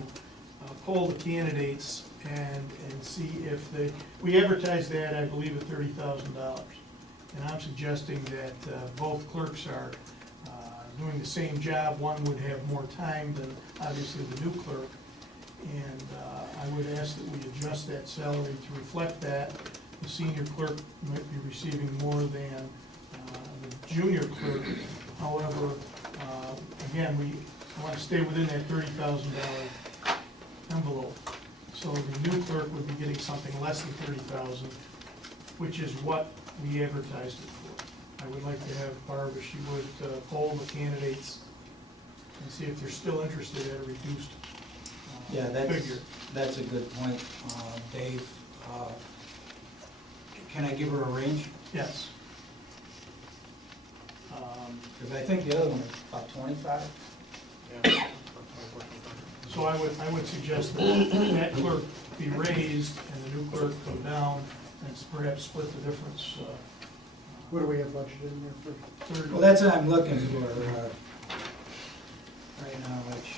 poll the candidates and see if they, we advertised that, I believe, at $30,000. And I'm suggesting that both clerks are doing the same job. One would have more time than, obviously, the new clerk. And I would ask that we adjust that salary to reflect that. The senior clerk might be receiving more than the junior clerk. However, again, I want to stay within that $30,000 envelope. So the new clerk would be getting something less than $30,000, which is what we advertised it for. I would like to have Barb, if she would, poll the candidates and see if they're still interested at a reduced figure. That's a good point, Dave. Can I give her a range? Yes. Because I think the other one is about 25. Yeah. So I would suggest that clerk be raised and the new clerk go down, and perhaps split the difference. What do we have budgeted in there for? Well, that's what I'm looking for right now, which,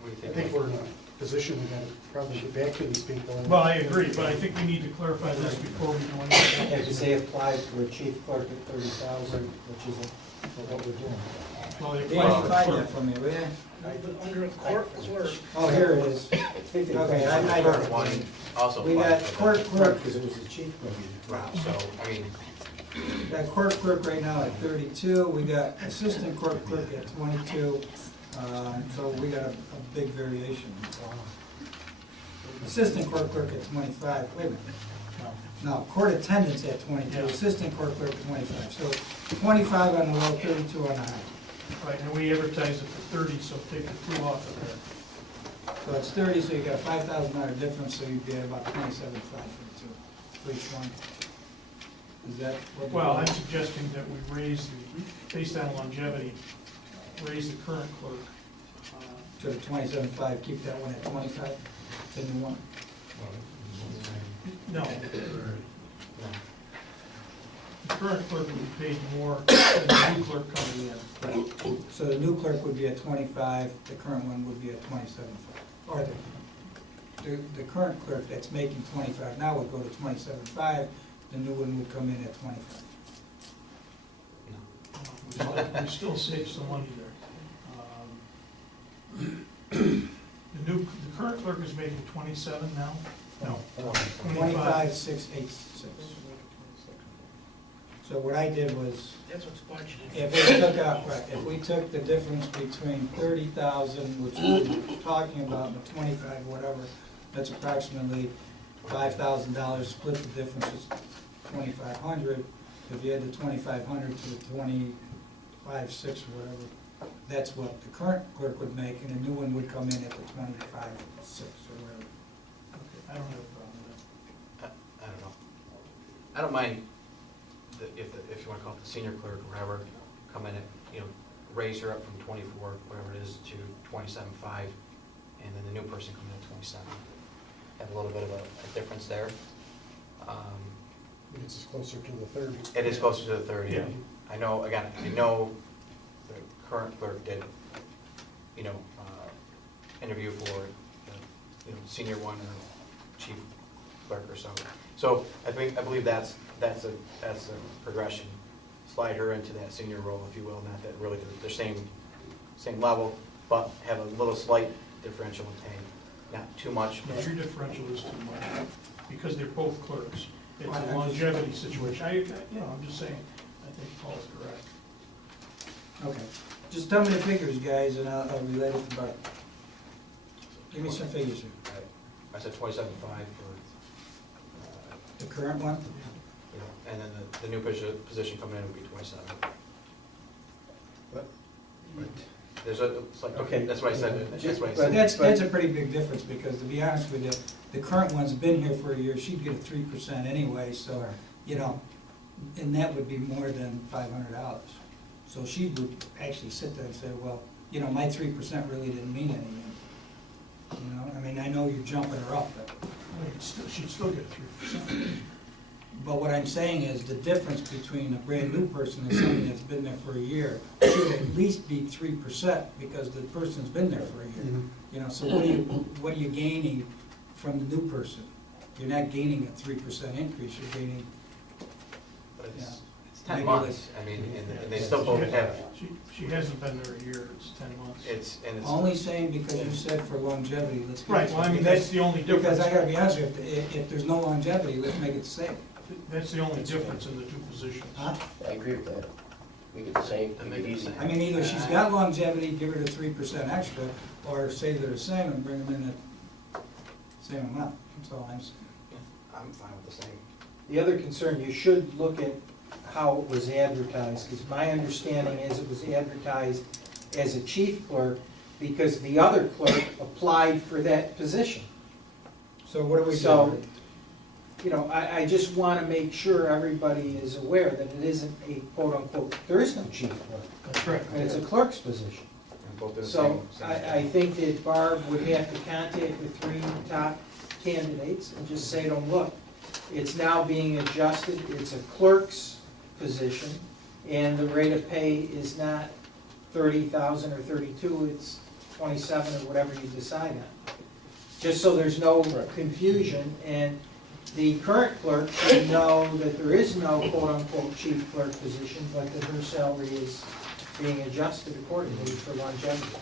What do you I think? think we're in a position we gotta probably get back to these people. Well, I agree, but I think we need to clarify this before we go into that. As you say, apply for a chief clerk at $30,000, which is what we're doing. Well, they Dave, apply for find clerk. that for me, will you? Under court clerk. Oh, here it is. Okay, I got it. One also. We got court clerk, Because it was the chief clerk. Wow, so, I mean, we got court clerk right now at 32, we got assistant court clerk at 22, so we got a big variation. Assistant court clerk at 25, wait a minute. No, court attendance at 22, assistant court clerk at 25, so 25 on the low, 32 on the high. Right, and we advertise it for 30, so take the 2 off of that. So it's 30, so you got a $5,000 difference, so you'd be at about 27.5 for each one. Is that what? Well, I'm suggesting that we raise based on longevity, raise the current clerk. To the 27.5, keep that one at 25, the new one? No. The current clerk would be paid more than the new clerk coming in. So the new clerk would be at 25, the current one would be at 27.5. or the current clerk that's making 25 now would go to 27.5, the new one would come in at 25. We still save some money there. The current clerk is making 27 now? No. 25,686. So what I did was, That's what's budgeted. if we took the difference between 30,000, which we were talking about, and the 25, whatever, that's approximately $5,000, split the difference is 2,500. If you add the 2,500 to the 25,600 or whatever, that's what the current clerk would make, and the new one would come in at the 25,600 or whatever. I don't have a problem with that. I don't know. I don't mind if you wanna call it the senior clerk or whatever, come in at, raise her up from 24, whatever it is, to 27.5, and then the new person come in at 27. Have a little bit of a difference there. It's closer to the 30. It is closer to the 30. Yeah. I know the current clerk did, interview for, senior one or chief clerk or so. So I believe that's a progression. Slide her into that senior role, if you will, not that really they're same level, but have a little slight differential in pay, not too much. No, but- your differential is too much, because they're both clerks. It's a longevity situation. I'm just saying, I think Paul's correct. Okay, just tell me the figures, guys, and I'll relate it to Bart. Give me some figures here. I said 27.5 for, The current one? and then the new position coming in would be 27. There's it's like, Okay. that's what I said, that's what I But said. that's a pretty big difference, because to be honest with you, the current one's been here for a year, she'd get a 3% anyway, so, and that would be more than $500. So she would actually sit there and say, well, my 3% really didn't mean anything. I mean, I know you're jumping her up, but. She'd still get 3%. But what I'm saying is, the difference between a brand-new person and somebody that's been there for a year should at least be 3%, because the person's been there for a year. So what are you gaining from the new person? You're not gaining a 3% increase, you're gaining, But it's maybe 10 months, I mean, and they still both have, She hasn't been there a year, it's 10 months. it's only saying because you said for longevity, let's. Right, well, I mean, that's the only difference. Because I gotta be honest with you, if there's no longevity, let's make it the same. That's the only difference in the two positions. Huh? I agree with that. We get the same, we get easy. I mean, either she's got longevity, give her the 3% extra, or say they're the same and bring them in at the same amount, that's all I'm saying. I'm fine with the same. The other concern, you should look at how it was advertised, because my understanding is it was advertised as a chief clerk because the other clerk applied for that position. So what do we So, do? I just want to make sure everybody is aware that it isn't a quote-unquote, there is no chief clerk. That's correct. And it's a clerk's position. And both are the So same. I think that Barb would have to contact the 3 top candidates and just say to them, look, it's now being adjusted, it's a clerk's position, and the rate of pay is not 30,000 or 32, it's 27 or whatever you decide on. Just so there's no confusion, and the current clerk should know that there is no quote-unquote chief clerk position, but that her salary is being adjusted accordingly for longevity.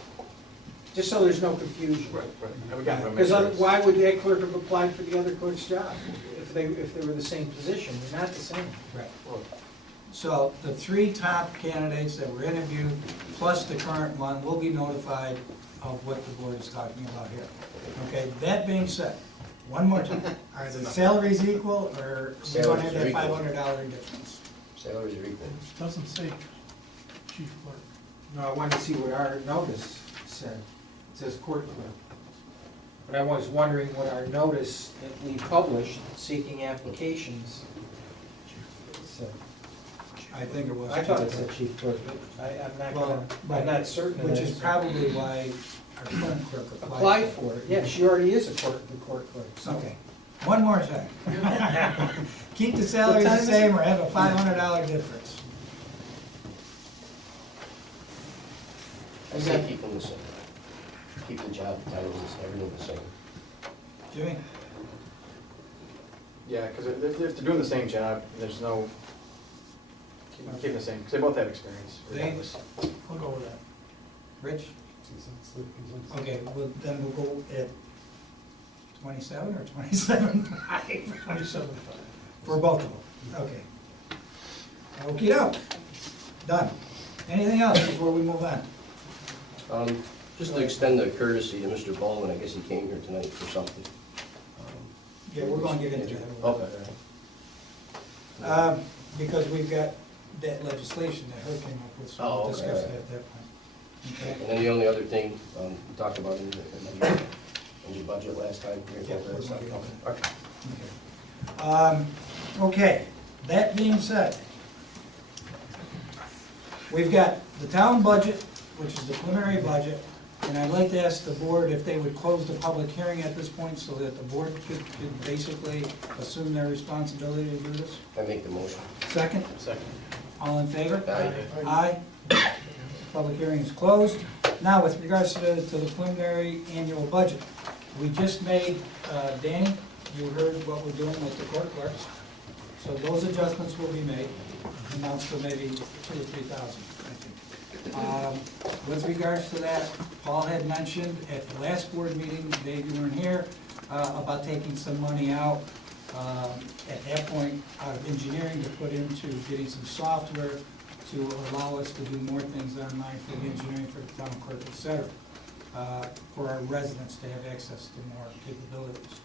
Just so there's no confusion. Right. And we got to make Because sure it's- why would that clerk have applied for the other clerk's job if they were the same position? They're not the same. Right. So the 3 top candidates that were interviewed, plus the current one, will be notified of what the board is talking about here. Okay, that being said, one more time, are the salaries equal, or we want to have that Salaries are equal. $500 difference? Salaries are equal. It doesn't say chief clerk. No, I wanted to see what our notice said. It says court clerk. But I was wondering what our notice that we published seeking applications said. I think it was. I thought it said chief clerk, but I'm not certain of that. Which is probably why our current clerk Applied applied. for it, yeah, she already is the court clerk, so. Okay, one more thing. Keep the salaries the same or have a $500 difference. I say keep them the same. Keep the job titles, everything the same. Jimmy? Yeah, because if they're doing the same job, there's no, keep the same, because they both have experience. regardless. I'll go with that. Rich? That's the consensus. Okay, well, then we'll go at 27 or 27? 27.5. For both of them, okay. Okey-doke, done. Anything else before we move on? Just to extend the courtesy to Mr. Baldwin, I guess he came here tonight for something. Yeah, we're gonna get into that. Okay. Because we've got that legislation that her came up with, so Oh, we'll okay. discuss it at that point. Okay? And then the only other thing, we talked about in the budget last time. Yeah, we're gonna get into that. Okay. Okay, that being said, we've got the town budget, which is the preliminary budget, and I'd like to ask the board if they would close the public hearing at this point so that the board could basically assume their responsibility to do this. I make the motion. Second, Second. all in favor? Aye. Aye. Public hearing is closed. Now, with regards to the preliminary annual budget, we just made, Danny, you heard what we're doing with the court clerks. So those adjustments will be made, amounts to maybe 2,000 or 3,000, I think. With regards to that, Paul had mentioned at the last board meeting, Dave, you weren't here, about taking some money out, at that point, out of engineering to put into getting some software to allow us to do more things online for the engineering, for the town clerk, et cetera, for our residents to have access to more capabilities.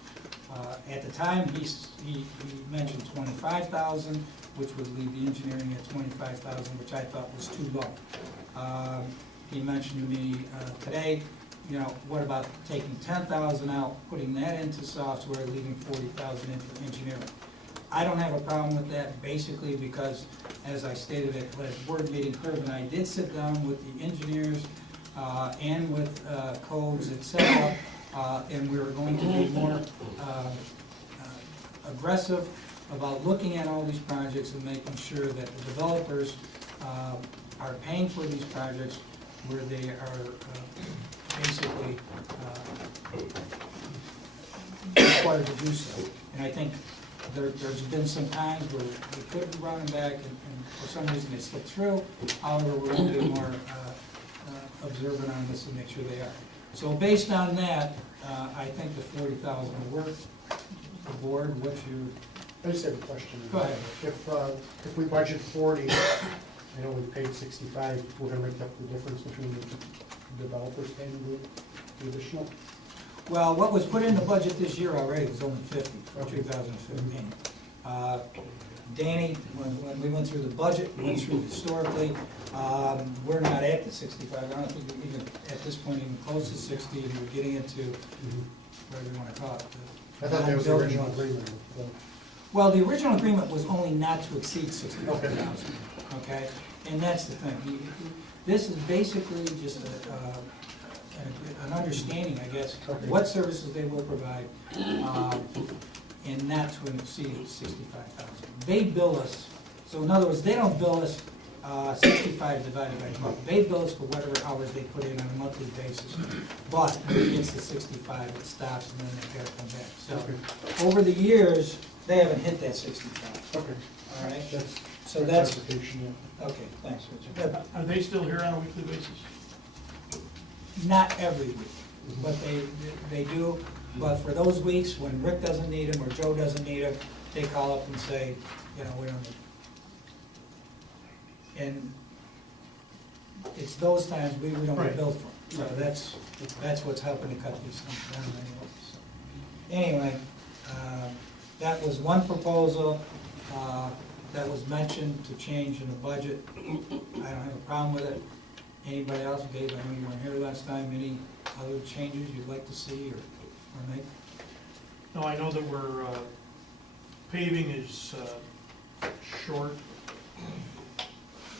At the time, he mentioned 25,000, which would leave the engineering at 25,000, which I thought was too low. He mentioned to me today, you know, what about taking 10,000 out, putting that into software, leaving 40,000 in for engineering? I don't have a problem with that, basically because, as I stated at the last board meeting, Herb and I did sit down with the engineers and with codes, et cetera, and we were going to be more aggressive about looking at all these projects and making sure that the developers are paying for these projects where they are basically required to do so. And I think there's been some times where we could have run them back and for some reason they slipped through. However, we're going to be more observant on this and make sure they are. So based on that, I think the 40,000 will work. The board, what you... I just have a question. Go ahead. If we budget 40, I know we paid 65, we're gonna make up the difference between the developers paying the additional? Well, what was put in the budget this year already was only 50 for 2015. Danny, when we went through the budget, we went through historically, we're not at the 65. I don't think we're even, at this point, even close to 60, and we're getting into, whatever you want to call it. I thought that was the original agreement. Well, the original agreement was only not to exceed 65,000, okay? And that's the thing. This is basically just an understanding, I guess, of what services they will provide, and not to exceed 65,000. They bill us, so in other words, they don't bill us 65 divided by 12. They bill us for whatever hours they put in on a monthly basis. But when it gets to 65, it stops, and then they've got to come back. So over the years, they haven't hit that 65. Okay. All right? So Good that's, clarification, yeah. okay, thanks, Richard. Are they still here on a weekly basis? Not every week, but they do. But for those weeks when Rick doesn't need them or Joe doesn't need them, they call up and say, you know, we don't need them. And it's those times we don't get billed for. So that's what's helping to cut these things down anyway. So, anyway, that was one proposal that was mentioned to change in the budget. I don't have a problem with it. Anybody else? Dave, I know you weren't here last time. Any other changes you'd like to see or make? No, I know that we're, paving is short.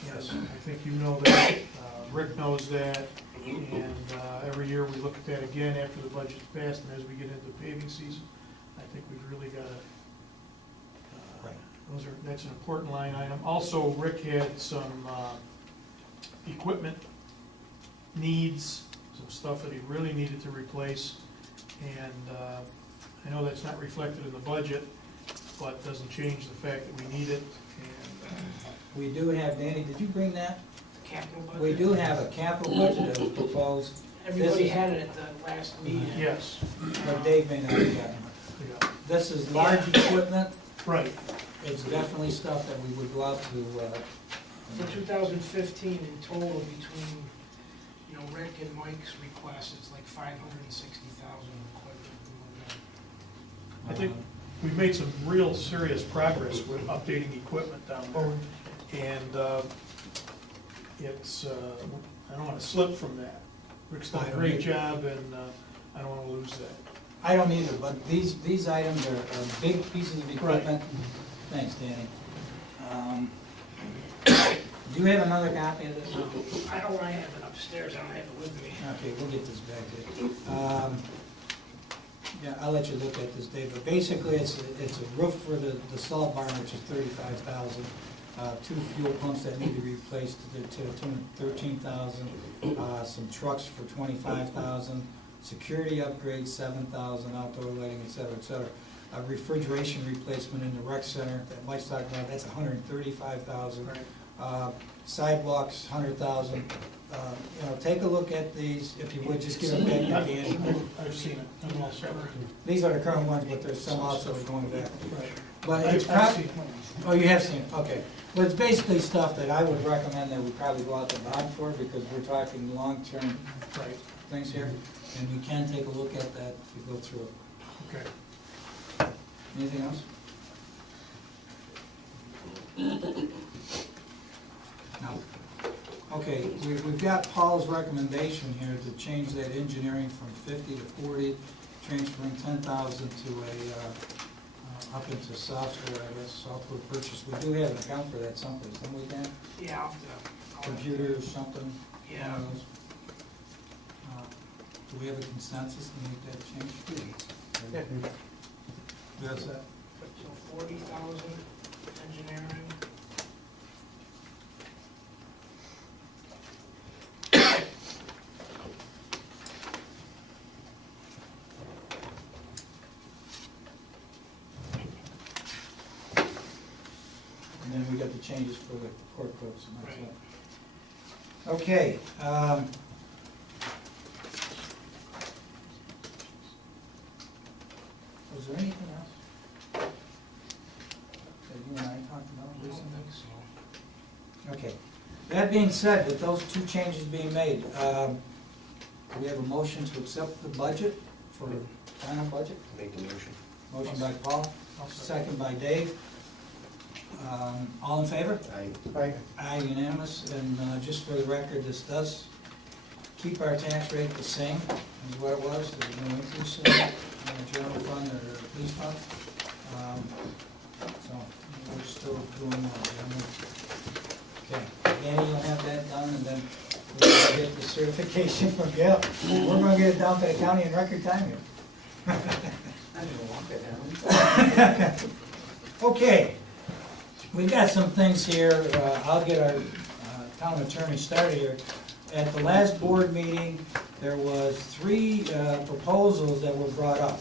Yes. I think you know that, Rick knows that, and every year we look at that again after the budget's passed, and as we get into paving season, I think we've really got to, that's an important line item. Also, Rick had some equipment needs, some stuff that he really needed to replace, and I know that's not reflected in the budget, but doesn't change the fact that we need it. And We do have, Danny, did you bring that? Capital budget. We do have a capital budget that was proposed, Everybody had it at the last meeting. yes, but Dave may not have gotten it. yeah, This is large equipment. right. It's definitely stuff that we would go out to, For 2015 in total between, you know, Rick and Mike's request, it's like 560,000 equipment and whatnot. I think we've made some real serious progress with updating equipment down there. And it's, I don't want to slip from that. Rick's done a great job, and I don't want to lose that. I don't either, but these items are big pieces of equipment. Thanks, Danny. Do you have another copy of this? I don't have it upstairs, I don't have it with me. Okay, we'll get this back to you. Yeah, I'll let you look at this, Dave, but basically, it's a roof for the salt barn, which is $35,000. 2 fuel pumps that need to be replaced to the tune of $13,000. Some trucks for $25,000. Security upgrades, $7,000. Outdoor lighting, et cetera, et cetera. A refrigeration replacement in the rec center that Mike's talking about, that's $135,000. Sidewalks, $100,000. You know, take a look at these, if you would, just give them back to Danny. I've seen it. I'm all set. These are the current ones, but there's some also going back. Right. But it's I've prob- seen it. Oh, you have seen it, okay. Well, it's basically stuff that I would recommend that we probably go out to bond for, because we're talking long-term Right, things here, and we can take a look at that to go through it. okay. Anything else? No. Okay, we've got Paul's recommendation here to change that engineering from 50 to 40, transferring 10,000 to a, up into software, I guess, software purchase. We do have an account for that someplace, don't we, Dan? Yeah, I'll have to. Computer or something? Yeah. One of those. Do we have a consensus to make that change? Yes, that? So 40,000 engineering. And then we got the changes for the court clerks and that's it. Okay. Was there anything else that you and I talked about I don't recently? think so. Okay. That being said, with those 2 changes being made, we have a motion to accept the budget for final budget. Make the motion. Motion by Paul, second by Dave. All in favor? Aye. Aye, unanimous, and just for the record, this does keep our tax rate the same as what it was. There's no increase in the general fund or the police fund. So we're still doing that. Okay, Danny, you'll have that done, and then we're gonna get the certification from, yeah, we're gonna get it down to the county in record time here. I'm gonna walk it down. Okay, we've got some things here. I'll get our town attorney started here. At the last board meeting, there was 3 proposals that were brought up.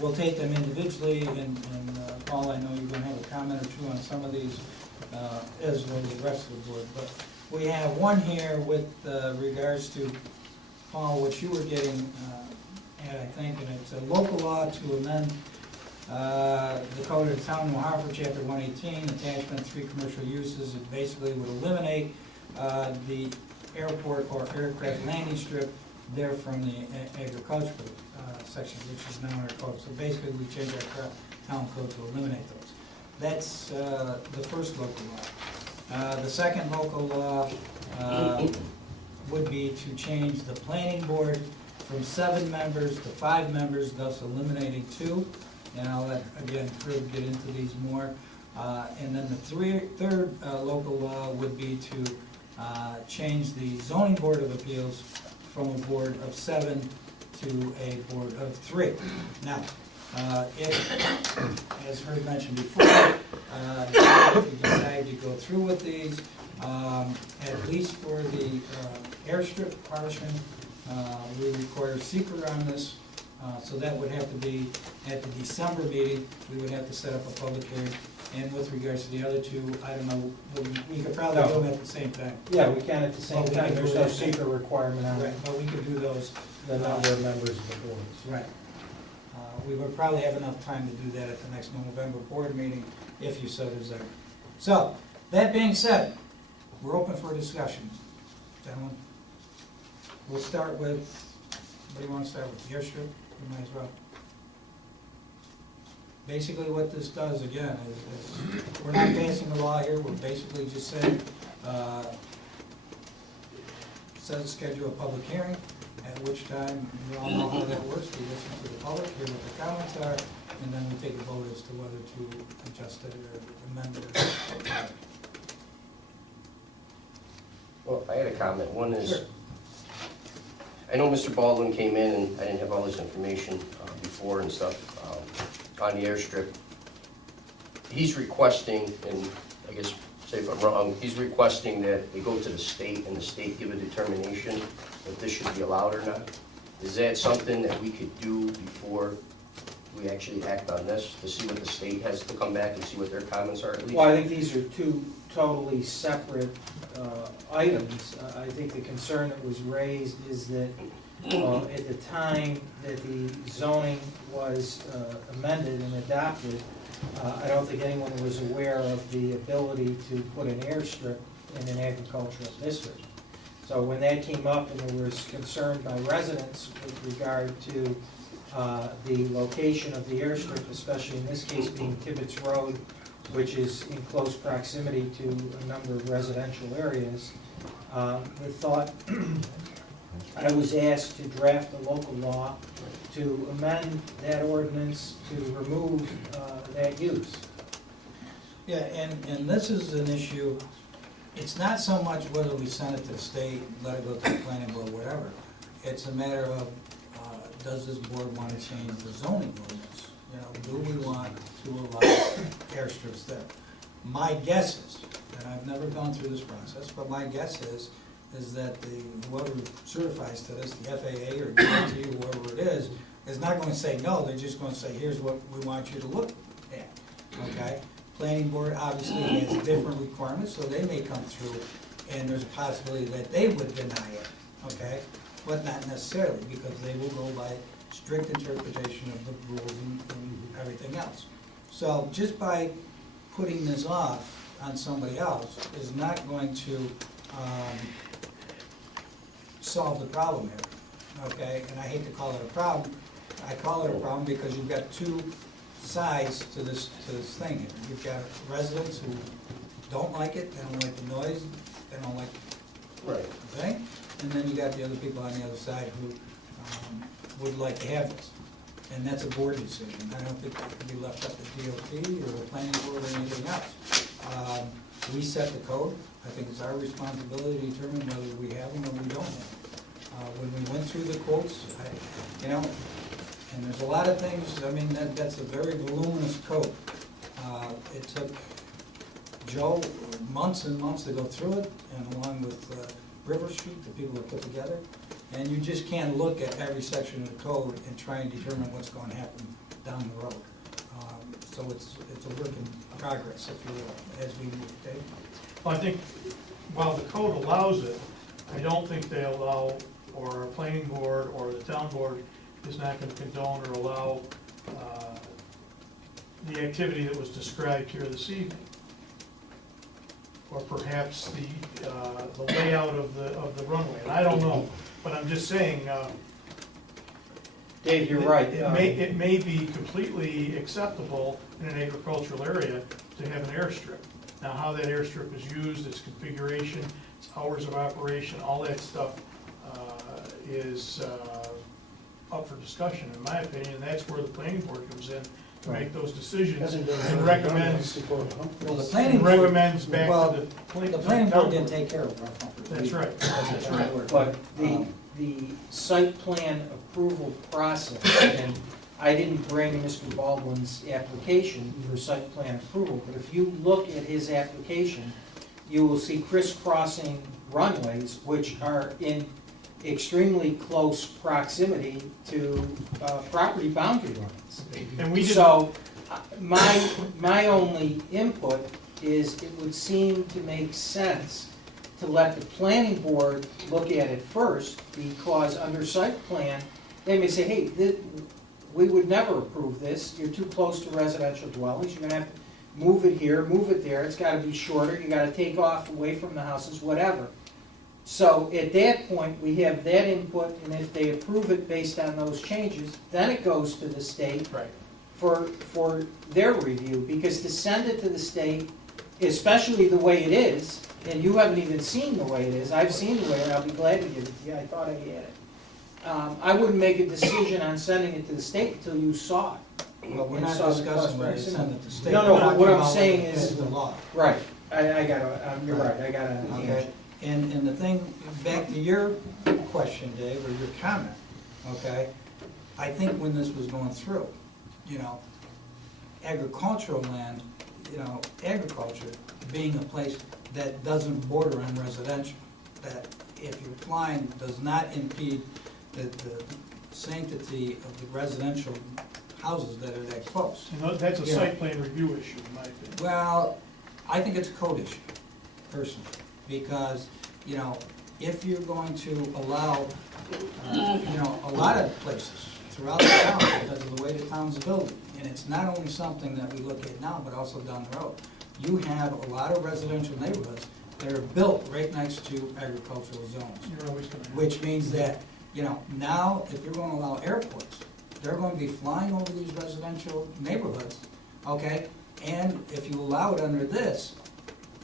We'll take them individually, and Paul, I know you're gonna have a comment or 2 on some of these, as well as the rest of the board. But we have one here with regards to, Paul, what you were getting at, I think, and it's a local law to amend the code of the town of Hartford, chapter 118, attachment 3 commercial uses. It basically would eliminate the airport or aircraft landing strip there from the agricultural section, which is now in our code. So basically, we changed our town code to eliminate those. That's the first local law. The second local law would be to change the planning board from 7 members to 5 members, thus eliminating 2. And I'll let, again, Herb get into these more. And then the third local law would be to change the zoning board of appeals from a board of 7 to a board of 3. Now, if, as Herb mentioned before, if you decide to go through with these, at least for the airstrip portion, we require seeker on this. So that would have to be, at the December meeting, we would have to set up a public hearing. And with regards to the other two, I don't know, we could probably do them at the same time. Yeah, we can at the same Well, we time, can there's do no that. secret requirement on Right, but we could do those. the number of members of the boards. Right. We would probably have enough time to do that at the next November board meeting, if you so desire. So, that being said, we're open for discussion. Gentlemen, we'll start with, what do you want to start with, the airstrip? You might as well. Basically, what this does, again, is we're not passing a law here, we're basically just saying, schedule a public hearing, at which time, you all know how that works, we listen to the public, hear what the comments are, and then we take a vote as to whether to adjust it or amend it. Well, I had a comment. One is, Sure. I know Mr. Baldwin came in, and I didn't have all this information before and stuff, on the airstrip. He's requesting, and I guess, say if I'm wrong, he's requesting that they go to the state, and the state give a determination if this should be allowed or not. Is that something that we could do before we actually act on this, to see what the state has to come back and see what their comments are at least? Well, I think these are two totally separate items. I think the concern that was raised is that at the time that the zoning was amended and adopted, I don't think anyone was aware of the ability to put an airstrip in an agricultural district. So when that came up and there was concern by residents with regard to the location of the airstrip, especially in this case being Tibbetts Road, which is in close proximity to a number of residential areas, the thought, I was asked to draft a local law to amend that ordinance to remove that use. Yeah, and this is an issue, it's not so much whether we send it to the state, let it go to the planning board, whatever. It's a matter of, does this board want to change the zoning ordinance? You know, do we want to allow airstrips there? My guess is, and I've never gone through this process, but my guess is that whoever certifies to this, the FAA or DOT, whoever it is not going to say no, they're just going to say, here's what we want you to look at, okay? Planning board obviously has different requirements, so they may come through, and there's a possibility that they would deny it, okay? But not necessarily, because they will go by strict interpretation of the rules and everything else. So just by putting this off on somebody else is not going to solve the problem here, okay? And I hate to call it a problem. I call it a problem because you've got two sides to this thing here. You've got residents who don't like it, they don't like the noise, they don't like Right. the thing. And then you got the other people on the other side who would like to have this. And that's a board decision. I don't think that can be left up to DOT or the planning board or anything else. We set the code. I think it's our responsibility to determine whether we have them or we don't have them. When we went through the quotes, and there's a lot of things, I mean, that's a very voluminous code. It took Joe months and months to go through it, and along with River Street, the people that put together. And you just can't look at every section of the code and try and determine what's going to happen down the road. So it's a work in progress, if you will, as we move. Dave? Well, I think while the code allows it, I don't think they allow, or a planning board or the town board is not going to condone or allow the activity that was described here this evening. Or perhaps the layout of the runway, and I don't know, but I'm just saying. Dave, you're right. It may be completely acceptable in an agricultural area to have an airstrip. Now, how that airstrip is used, its configuration, its hours of operation, all that stuff is up for discussion, in my opinion. That's where the planning board comes in to make those decisions and recommends. Well, the planning board recommends back to the planning board didn't take care of it. That's right. That's right. But the site plan approval process, and I didn't bring Mr. Baldwin's application for site plan approval, but if you look at his application, you will see crisscrossing runways, which are in extremely close proximity to property boundary lines. And we didn't, So, my only input is it would seem to make sense to let the planning board look at it first, because under site plan, they may say, hey, we would never approve this, you're too close to residential dwellings, you're gonna have to move it here, move it there, it's gotta be shorter, you gotta take off away from the houses, whatever. So at that point, we have that input, and if they approve it based on those changes, then it goes to the state right. for their review, because to send it to the state, especially the way it is, and you haven't even seen the way it is, I've seen the way it, I'll be glad to give it to you, I thought I had it. I wouldn't make a decision on sending it to the state until you saw it. But we're And not saw the discussing cost whether to pricing. send it to state. No, no, We're talking what I'm about saying whether to is- pass the law. Right, I got you're right, I got it. Okay, and the thing, back to your question, Dave, or your comment, okay? I think when this was going through, you know, agricultural land, you know, agriculture being a place that doesn't border on residential, that if you're flying does not impede the sanctity of the residential houses that are that close. You know, that's a Yeah. site plan review issue, in my opinion. Well, I think it's a code issue, personally, because, you know, if you're going to allow, you know, a lot of places throughout the town, because of the way the town's built, and it's not only something that we look at now, but also down the road, you have a lot of residential neighborhoods that are built right next to agricultural zones, You're always gonna have. which means that, you know, now, if you're gonna allow airports, they're going to be flying over these residential neighborhoods, okay? And if you allow it under this,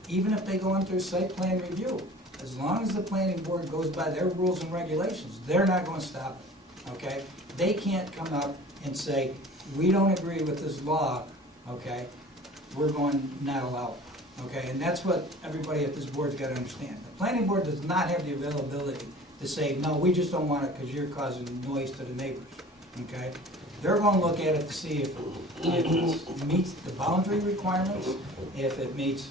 even if they go into a site plan review, as long as the planning board goes by their rules and regulations, they're not gonna stop it, okay? They can't come up and say, we don't agree with this law, okay? We're going to not allow it, okay? And that's what everybody at this board's gotta understand. The planning board does not have the availability to say, no, we just don't want it because you're causing noise to the neighbors, okay? They're gonna look at it to see if it meets the boundary requirements, if it meets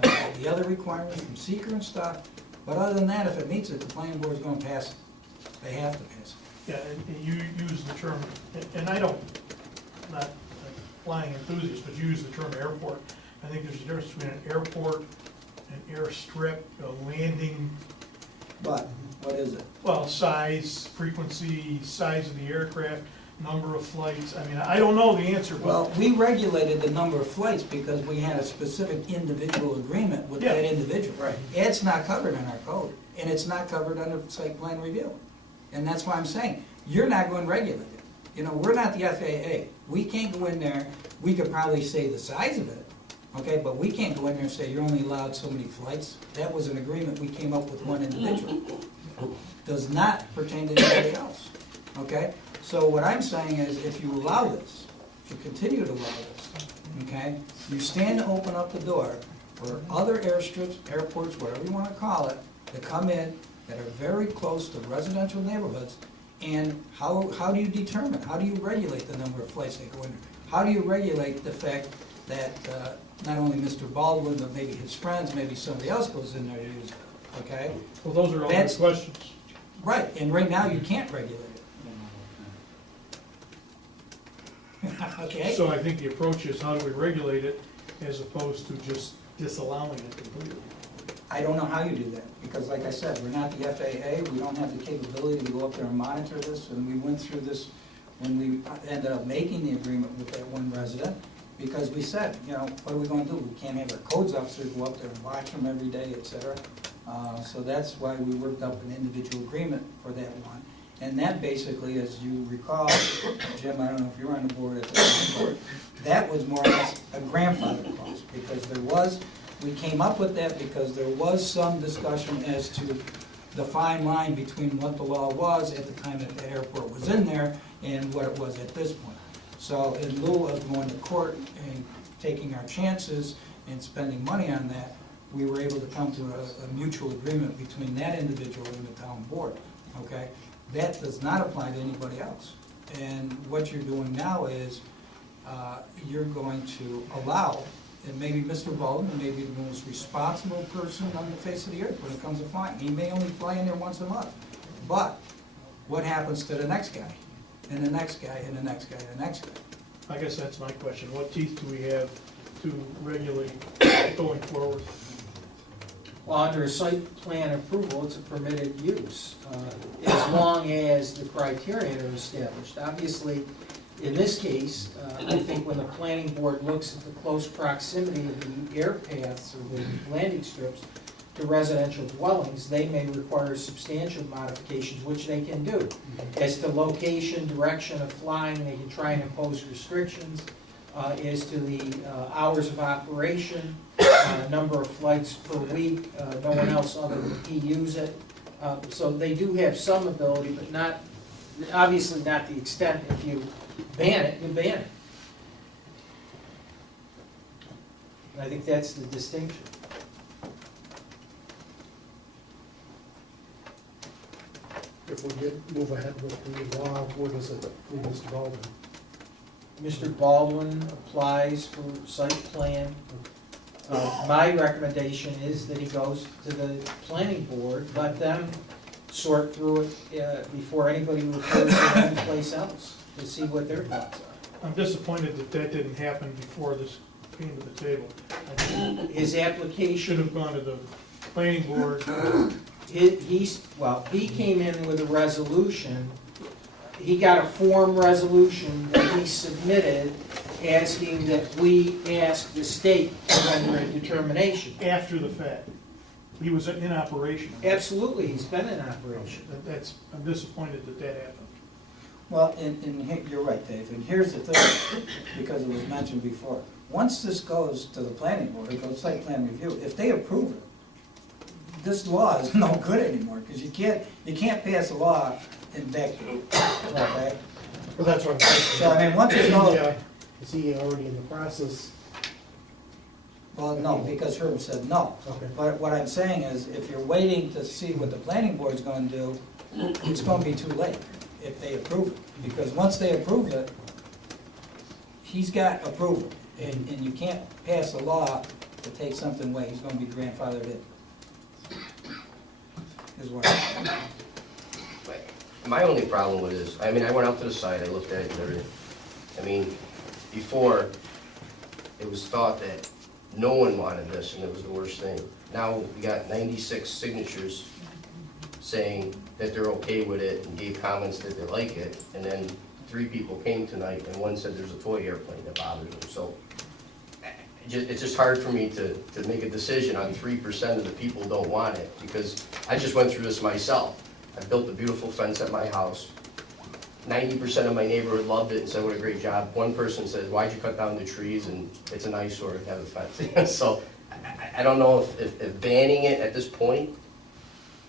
the other requirements from seeker and stuff. But other than that, if it meets it, the planning board's gonna pass it. They have to pass it. Yeah, and you use the term, and I don't, not a flying enthusiast, but you use the term airport. I think there's a difference between an airport, an airstrip, a landing, But, what is it? well, size, frequency, size of the aircraft, number of flights. I mean, I don't know the answer, but. Well, we regulated the number of flights because we had a specific individual agreement with that Yeah. individual. Right. It's not covered in our code, and it's not covered under site plan review. And that's why I'm saying, you're not going to regulate it. You know, we're not the FAA. We can't go in there, we could probably say the size of it, okay, but we can't go in there and say you're only allowed so many flights. That was an agreement we came up with one individual. Does not pertain to anybody else, okay? So what I'm saying is, if you allow this, if you continue to allow this, okay, you stand to open up the door for other airstrips, airports, whatever you wanna call it, to come in that are very close to residential neighborhoods. And how do you determine, how do you regulate the number of flights that go in there? How do you regulate the fact that not only Mr. Baldwin, but maybe his friends, maybe somebody else goes in there to use it, okay? Well, those are all That's- good questions. Right, and right now you can't regulate it. Okay? So I think the approach is how do we regulate it as opposed to just disallowing it completely. I don't know how you do that, because like I said, we're not the FAA, we don't have the capability to go up there and monitor this, and we went through this when we ended up making the agreement with that one resident, because we said, you know, what are we gonna do? We can't have our codes officers go up there and watch them every day, et cetera. So that's why we worked up an individual agreement for that one. And that basically, as you recall, Jim, I don't know if you were on the board at the time, that was more or less a grandfather clause, because there was, we came up with that because there was some discussion as to the fine line between what the law was at the time that the airport was in there and what it was at this point. So in lieu of going to court and taking our chances and spending money on that, we were able to come to a mutual agreement between that individual and the town board, okay? That does not apply to anybody else. And what you're doing now is, you're going to allow, and maybe Mr. Baldwin may be the most responsible person on the face of the earth when it comes to flying. He may only fly in there once a month. But what happens to the next guy, and the next guy, and the next guy, and the next guy? I guess that's my question. What teeth do we have to regulate going forward? Well, under a site plan approval, it's a permitted use, as long as the criteria are established. Obviously, in this case, I think when the planning board looks at the close proximity of the air paths or the landing strips to residential dwellings, they may require substantial modifications, which they can do. As to location, direction of flying, they can try and impose restrictions. As to the hours of operation, number of flights per week, no one else other than he use it. So they do have some ability, but not, obviously not the extent. If you ban it, you ban it. And I think that's the distinction. If we did move ahead with the law, where does it leave Mr. Baldwin? Mr. Baldwin applies for site plan. My recommendation is that he goes to the planning board, let them sort through it before anybody refers to any place else, to see what their thoughts are. I'm disappointed that that didn't happen before this came to the table. I think His it application, should have gone to the planning board. he came in with a resolution. He got a form resolution that he submitted asking that we ask the state to render a determination. After the fact. He was in operation. Absolutely, he's been in operation. I'm disappointed that that happened. Well, you're right, Dave, and here's the thing, because it was mentioned before. Once this goes to the planning board, it goes site plan review, if they approve it, this law is no good anymore, because you can't pass a law in vacuum, okay? Well, that's what I'm saying. So, I mean, once it goes, Is he already in the process? well, no, because Herb said no. Okay. But what I'm saying is, if you're waiting to see what the planning board's gonna do, it's gonna be too late if they approve it. Because once they approve it, he's got approval, and you can't pass a law to take something away, he's gonna be grandfathered in. Is what I'm saying. My only problem with this, I mean, I went out to the site, I looked at it and everything. I mean, before, it was thought that no one wanted this and it was the worst thing. Now, we got 96 signatures saying that they're okay with it and gave comments that they like it. And then 3 people came tonight and one said there's a toy airplane that bothers them. So it's just hard for me to make a decision on 3% of the people don't want it, because I just went through this myself. I built a beautiful fence at my house. 90% of my neighborhood loved it and said, what a great job. One person says, why'd you cut down the trees, and it's an eyesore to have a fence. So I don't know if banning it at this point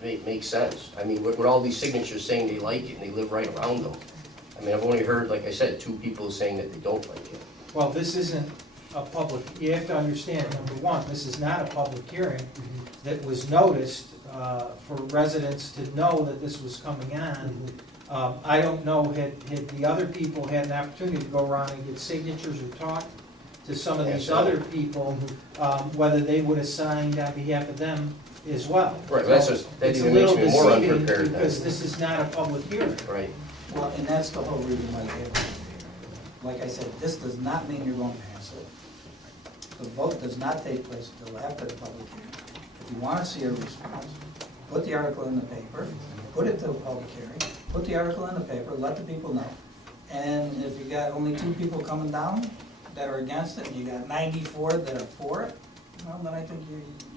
makes sense. I mean, with all these signatures saying they like it and they live right around them. I mean, I've only heard, like I said, 2 people saying that they don't like it. Well, this isn't a public, you have to understand, number one, this is not a public hearing that was noticed for residents to know that this was coming on. I don't know, had the other people had an opportunity to go around and get signatures or talk to some of these other people, whether they would have signed on behalf of them as well. Right, that It's a even makes little me more deceiving unprepared then. because this is not a public hearing. Right. Well, and that's the whole reason why they have it. Like I said, this does not mean you're going to pass it. The vote does not take place until after the public hearing. If you want to see a response, put the article in the paper, put it to a public hearing, put the article in the paper, let the people know. And if you got only 2 people coming down that are against it, and you got 94 that are for it, well, then I think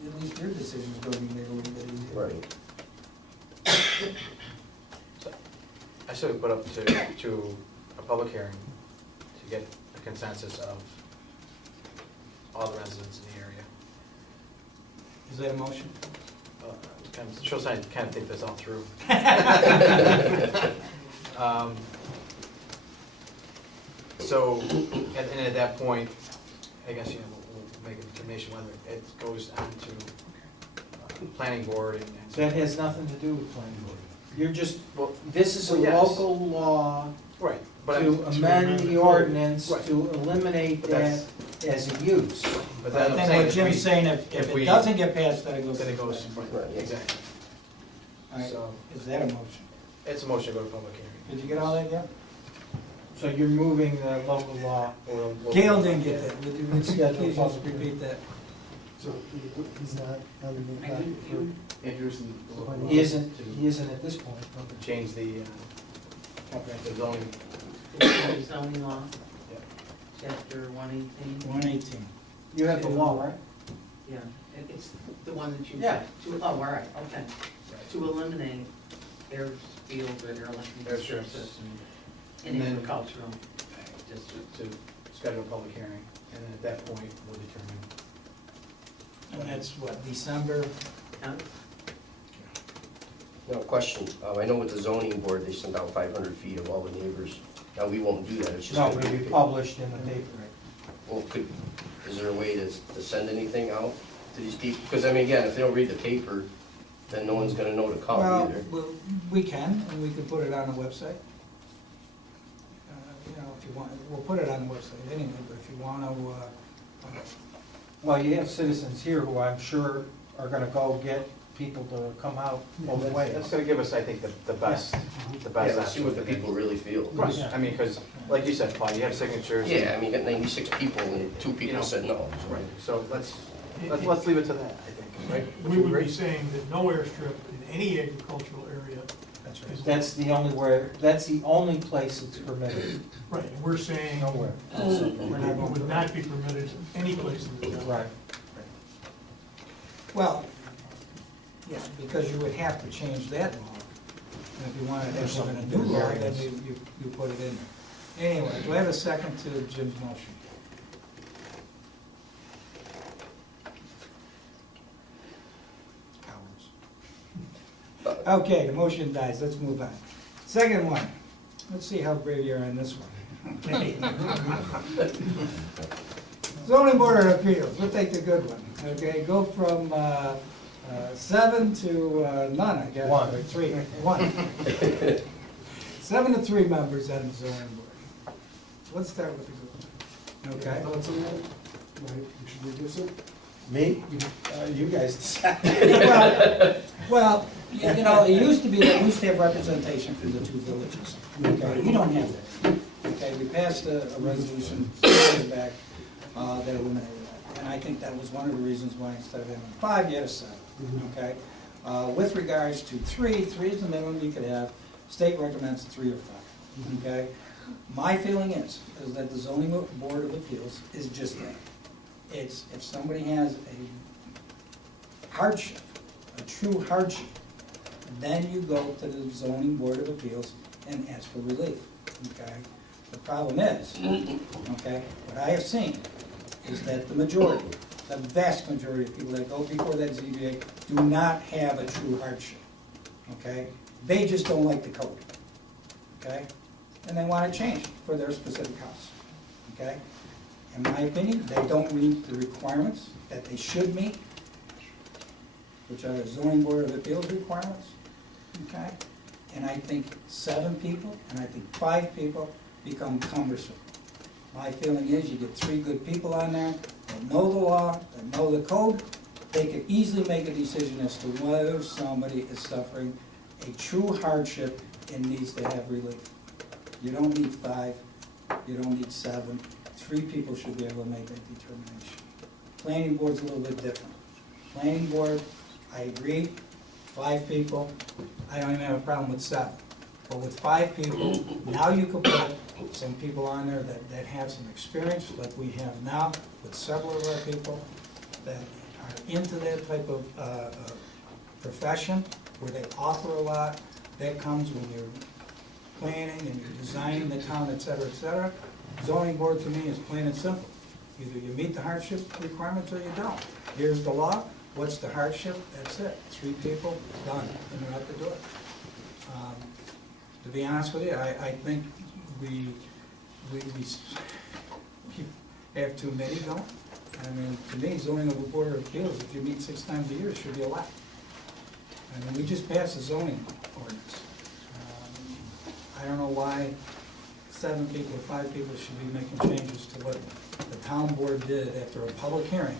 at least your decision is going to be made a little bit easier. Right. I should have put up to a public hearing to get a consensus of all the residents in the area. Is that a motion? Shows I kind of think this all through. So, and at that point, I guess, we'll make a determination whether it goes on to planning board and. That has nothing to do with planning board. You're just, Well, this is a well, yes. local law Right, but to amend the ordinance Right. to eliminate But that that's- as a use. but I then I'm think saying what Jim's saying, if it doesn't get passed, then it goes. then it goes, Right. exactly. All right, So, is that a motion? It's a motion to go to public hearing. Did you get all that, Gail? So you're moving the local law. Gail didn't get that. Would you Schedule please just public hearing. repeat that? So he's not on the new copy for. Introducing the local law He isn't at this point. to change the comprehensive zoning. Zoning law, Yeah. chapter 118. 118. You have the law, right? Yeah, it's the one that you. Yeah. Oh, all right, okay. To eliminate airfield and airline Airstrips. districts And and then- agricultural districts. To schedule a public hearing, and then at that point, we'll determine. And that's what, December? Huh? No, question, I know with the zoning board, they send out 500 feet of all the neighbors. Now, we won't do that, it's just. No, gonna it'll be published in the paper. Well, is there a way to send anything out to these people? Because, I mean, again, if they don't read the paper, then no one's gonna know to come Well, either. we can, and we can put it on the website. You know, if you want, we'll put it on the website anyway, but if you want to, Well, you have citizens here who I'm sure are gonna go get people to come out both ways. That's gonna give us, I think, the best, the best. Yeah, let's see what the option. people really feel. Right, I mean, because, like you said, Paul, you have signatures. Yeah, I mean, you got 96 people and 2 You people know. said no. so- Right, so let's leave it to that, I think, right? We would be saying that no airstrip in any agricultural area that's right. is. That's the only place it's permitted, Right, and we're saying nowhere. it would not be permitted any place in the town. Right. Well, yeah, because you would have to change that law. And if you wanted to have some new law, then you put it in there. Anyway, do I have a second to Jim's motion? Cowards. Okay, the motion dies, let's move on. Second one, let's see how brave you are on this one. Okay. Zoning Board of Appeals, we'll take the good one, okay? Go from 7 to none, I guess. One. Or 3, 1. 7 to 3 members on the zoning board. Let's start with the good one, okay? Thoughts on that? Right, we should reduce it? Me? You guys decide. Well, you know, it used to be that we used to have representation from the 2 villages, okay? We don't have that. Okay, we passed a resolution years back that eliminated that. And I think that was one of the reasons why instead of having 5, you had a 7, okay? With regards to 3 is the minimum you could have. State recommends 3 or 5, okay? My feeling is that the zoning board of appeals is just that. It's, if somebody has a hardship, a true hardship, then you go to the zoning board of appeals and ask for relief, okay? The problem is, okay, what I have seen is that the majority, the vast majority of people that go before that ZBA do not have a true hardship, okay? They just don't like the code, okay? And they want to change for their specific house, okay? In my opinion, they don't meet the requirements that they should meet, which are the zoning board of appeals requirements, okay? And I think 7 people, and I think 5 people become cumbersome. My feeling is you get 3 good people on there that know the law, that know the code, they could easily make a decision as to whether somebody is suffering a true hardship and needs to have relief. You don't need 5, you don't need 7, 3 people should be able to make that determination. Planning board's a little bit different. Planning board, I agree, 5 people, I don't even have a problem with 7. But with 5 people, now you can put some people on there that have some experience, like we have now, with several of our people that are into that type of profession, where they author a lot. That comes when you're planning and you're designing the town, et cetera, et cetera. Zoning board to me is plain and simple. Either you meet the hardship requirements or you don't. Here's the law, what's the hardship, that's it. 3 people, done, and you have to do it. To be honest with you, I think we have too many, don't? I mean, to me, zoning of a board of appeals, if you meet 6 times a year, it should be a lot. I mean, we just passed a zoning ordinance. I don't know why 7 people or 5 people should be making changes to what the town board did after a public hearing.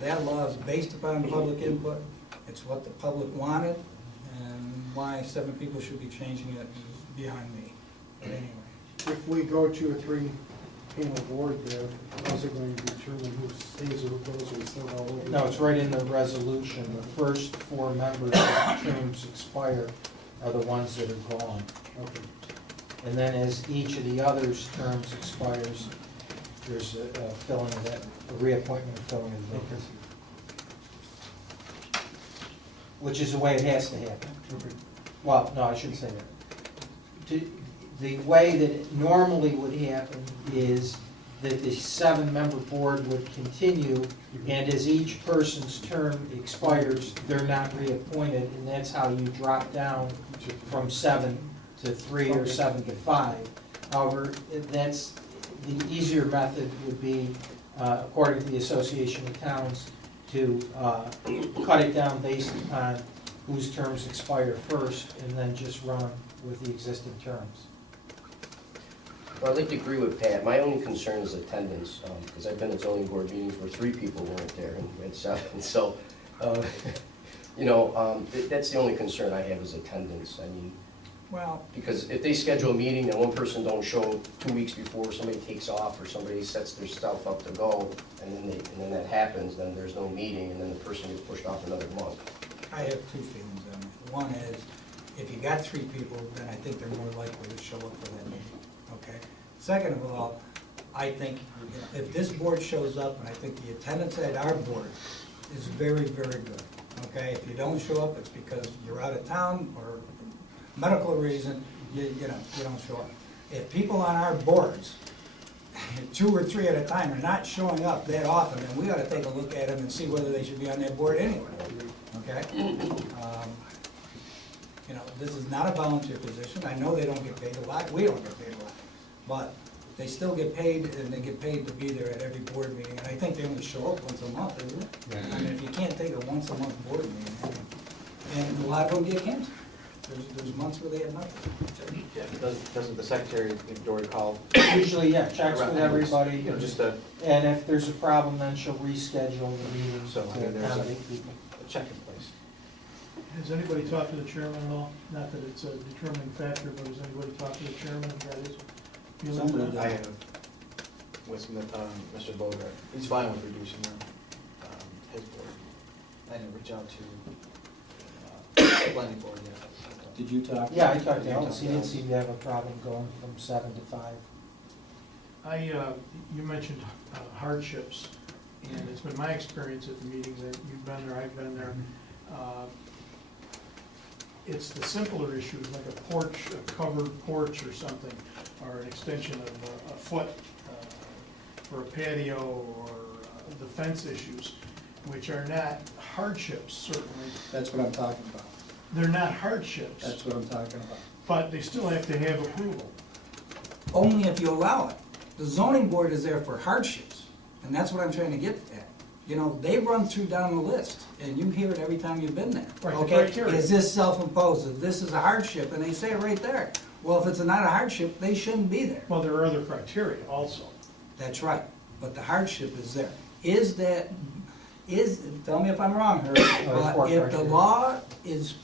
That law is based upon public input. It's what the public wanted, and why 7 people should be changing it is beyond me. But anyway. If we go to a three-panel board there, how's it going to determine who stays or who goes, or is that all over? No, it's right in the resolution. The first 4 members whose terms expire are the ones that are gone. Okay. And then as each of the others' terms expires, there's a filling of that, a reappointment of filling of the vacancy. Which is the way it has to happen. Well, no, I shouldn't say that. The way that it normally would happen is that the 7-member board would continue, and as each person's term expires, they're not reappointed, and that's how you drop down from 7 to 3 or 7 to 5. However, that's, the easier method would be, according to the Association of Towns, to cut it down based upon whose terms expire first, and then just run with the existing terms. Well, I'd like to agree with Pat. My only concern is attendance, because I've been at zoning board meetings where 3 people weren't there and we had 7. So, that's the only concern I have is attendance. I mean, Well, because if they schedule a meeting and one person don't show 2 weeks before, somebody takes off or somebody sets their stuff up to go, and then that happens, then there's no meeting, and then the person gets pushed off another month. I have 2 feelings on it. One is, if you got 3 people, then I think they're more likely to show up for that meeting, okay? Second of all, I think if this board shows up, and I think the attendance at our board is very, very good, okay? If you don't show up, it's because you're out of town or medical reason, you don't show up. If people on our boards, 2 or 3 at a time, are not showing up that often, then we ought to take a look at them and see whether they should be on that board anyway, okay? This is not a volunteer position. I know they don't get paid a lot, we don't get paid a lot, but they still get paid, and they get paid to be there at every board meeting, and I think they only show up once a month, isn't it? I mean, if you can't take a once-a-month board meeting, and a lot of them get canceled. There's months where they have nothing. Yeah, doesn't the secretary, Dory, call? Usually, yeah, checks with everybody, You know, just a and if there's a problem, then she'll reschedule the meeting So, I mean, to there's a- accommodate people. check in place. Has anybody talked to the chairman at all? Not that it's a determining factor, but has anybody talked to the chairman? That is. Somebody I have with Mr. Bogart. He's fine with reducing his board. I didn't reach out to the planning board yet. Did you talk? Yeah, I talked to Ellis, he didn't seem to have a problem going from 7 to 5. You mentioned hardships, and it's been my experience at the meetings that you've been there, I've been there. It's the simpler issues, like a porch, a covered porch or something, or an extension of a foot for a patio, or the fence issues, which are not hardships, certainly. That's what I'm talking about. They're not hardships, That's what I'm talking about. but they still have to have approval. Only if you allow it. The zoning board is there for hardships, and that's what I'm trying to get at. They run through down the list, and you hear it every time you've been there. Right, the Okay, criteria. is this self-imposed? Is this is a hardship? And they say it right there. Well, if it's not a hardship, they shouldn't be there. Well, there are other criteria also. That's right, but the hardship is there. Tell me if I'm wrong, Herb, but if the law is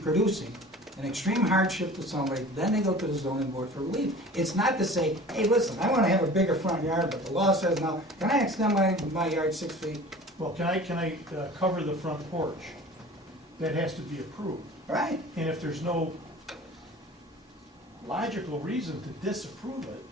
producing an extreme hardship to somebody, then they go to the zoning board for relief. It's not to say, hey, listen, I wanna have a bigger front yard, but the law says no, can I extend my yard 6 feet? Well, can I cover the front porch? That has to be approved. Right, And if there's no logical reason to disapprove it,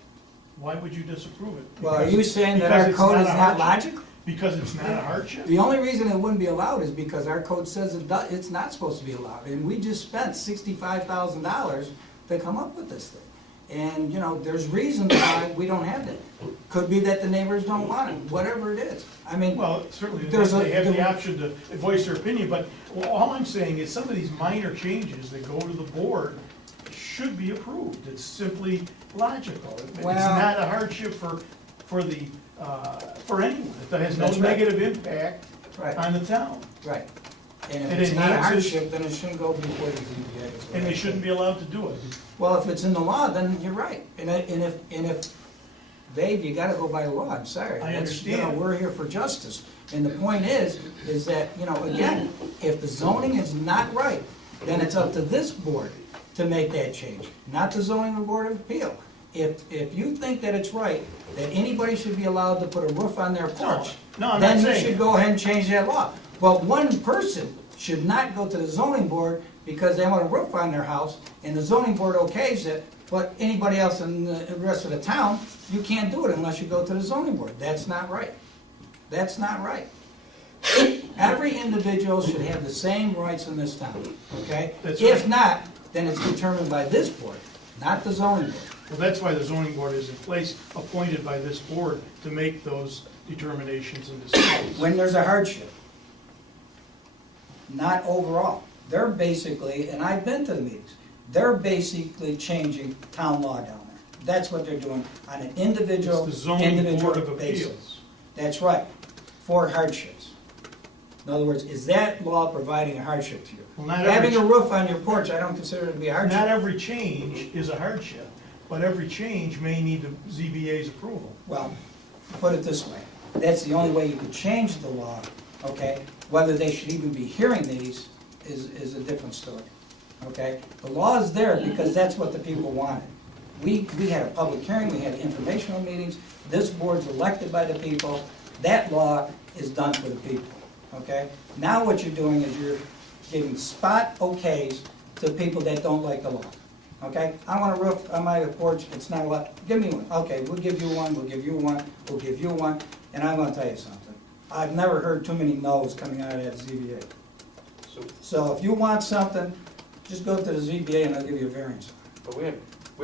why would you disapprove it? well, are Because- you saying that because our it's code is a not hardship? logical? Because it's not a hardship? The only reason it wouldn't be allowed is because our code says it's not supposed to be allowed, and we just spent $65,000 to come up with this thing. And, there's reasons why we don't have that. Could be that the neighbors don't want it, whatever it is. I mean, Well, certainly There's they have a- the option to voice their opinion, but all I'm saying is some of these minor changes that go to the board should be approved. It's simply logical. It's Well- not a hardship for anyone. It has no That's right. negative impact right, on the town. right. And if It it's not a enhances- hardship, then it shouldn't go before the ZBA. is what And I they shouldn't be allowed to do it. Well, if it's in the law, then you're right. And if, Dave, you gotta go by the law, I'm sorry. I That's, understand. We're here for justice. And the point is that, again, if the zoning is not right, then it's up to this board to make that change, not the zoning board of appeal. If you think that it's right, that anybody should be allowed to put a roof on their porch, No, I'm not then you saying should that. go ahead and change that law. But one person should not go to the zoning board because they want a roof on their house, and the zoning board okays it, but anybody else in the rest of the town, you can't do it unless you go to the zoning board. That's not right. That's not right. Every individual should have the same rights in this town, okay? That's If right. not, then it's determined by this board, not the zoning board. Well, that's why the zoning board is in place, appointed by this board to make those determinations and decisions. When there's a hardship, not overall. They're basically, and I've been to the meetings, they're basically changing town law down there. That's what they're doing on an individual, It's the zoning individual board of basis. appeals. That's right, for hardships. In other words, is that law providing a hardship to you? Well, not Having a every, roof on your porch, I don't consider it to be a not hardship. every change is a hardship, but every change may need the ZBA's approval. Well, put it this way, that's the only way you could change the law, okay? Whether they should even be hearing these is a different story, okay? The law is there because that's what the people wanted. We had a public hearing, we had informational meetings, this board's elected by the people, that law is done for the people, okay? Now what you're doing is you're giving spot okays to people that don't like the law, okay? I want a roof on my porch, it's not allowed, give me one, okay, we'll give you one, we'll give you one, we'll give you one, and I'm gonna tell you something. I've never heard too many no's coming out of that ZBA. So if you want something, just go to the ZBA and I'll give you a variance. But we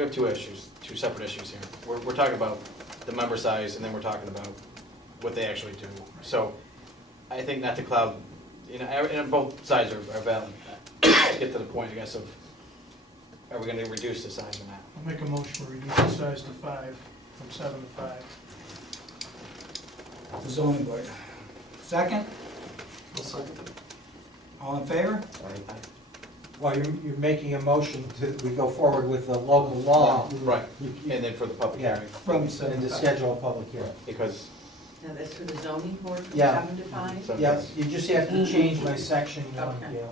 have two issues, two separate issues here. We're talking about the member size, and then we're talking about what they actually do. So I think not to cloud, and both sides are valid. Let's get to the point, I guess, of are we gonna reduce the size or not? I'll make a motion to reduce the size to 5, from 7 to 5. The zoning board. Second, all in favor? Well, you're making a motion to, we go forward with the local law. Right, and then for the public Yeah. hearing, From And seven to to five. schedule a public hearing. because, Now, that's for the zoning board from Yeah. 7 to 5? so Yes, you just have to change my section one, Okay.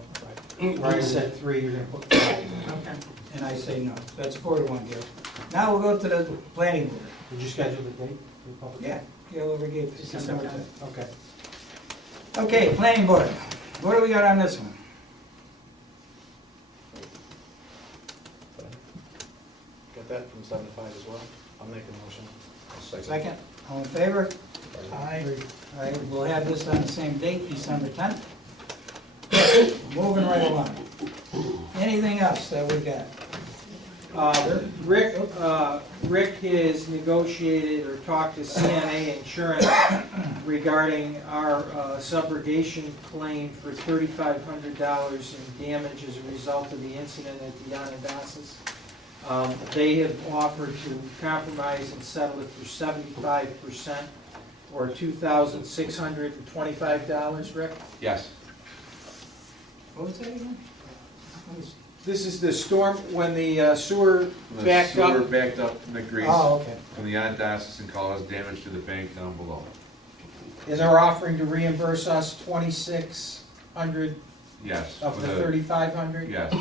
Gail. Where I said 3, you're gonna put 5. Okay. And I say no. That's 4-1, Gail. Now we'll go to the planning board. Did you schedule the date for the public? Yeah, Gail over gave December December 10th. Okay. Okay, planning board. What do we got on this one? got that from 7 to 5 as well. I'll make a motion. Second, all in favor? Aye. All right, we'll have this on the same date, December 10th. Moving right along. Anything else that we got? Rick has negotiated or talked to CNA Insurance regarding our subrogation claim for $3,500 in damage as a result of the incident at the Onondagas. They have offered to compromise and settle it for 75% or $2,625, Rick? Yes. What was that again? Let me see. This is the storm, when the sewer backed The sewer up. backed up from the grease, Oh, okay. from the Onondagas and caused damage to the bank down below. And they're offering to reimburse us $2,600 Yes. of for the $3,500? Yes.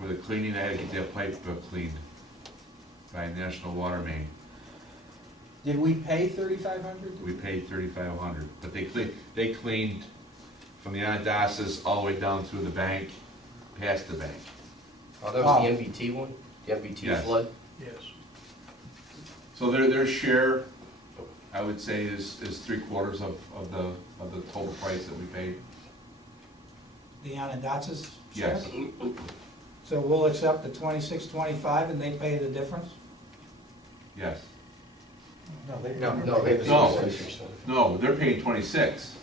For the cleaning, I had to get that pipe cleaned by National Water Main. Did we pay $3,500? We paid $3,500, but they cleaned from the Onondagas all the way down through the bank, past the bank. Oh, that was the MBT one? The MBT Yes. flood? Yes. So their share, I would say, is 3/4 of the total price that we paid. The Onondagas share? Yes. So we'll accept the 26.25 and they pay the difference? Yes. No, they No, didn't. no, they No. No, they're paying 26.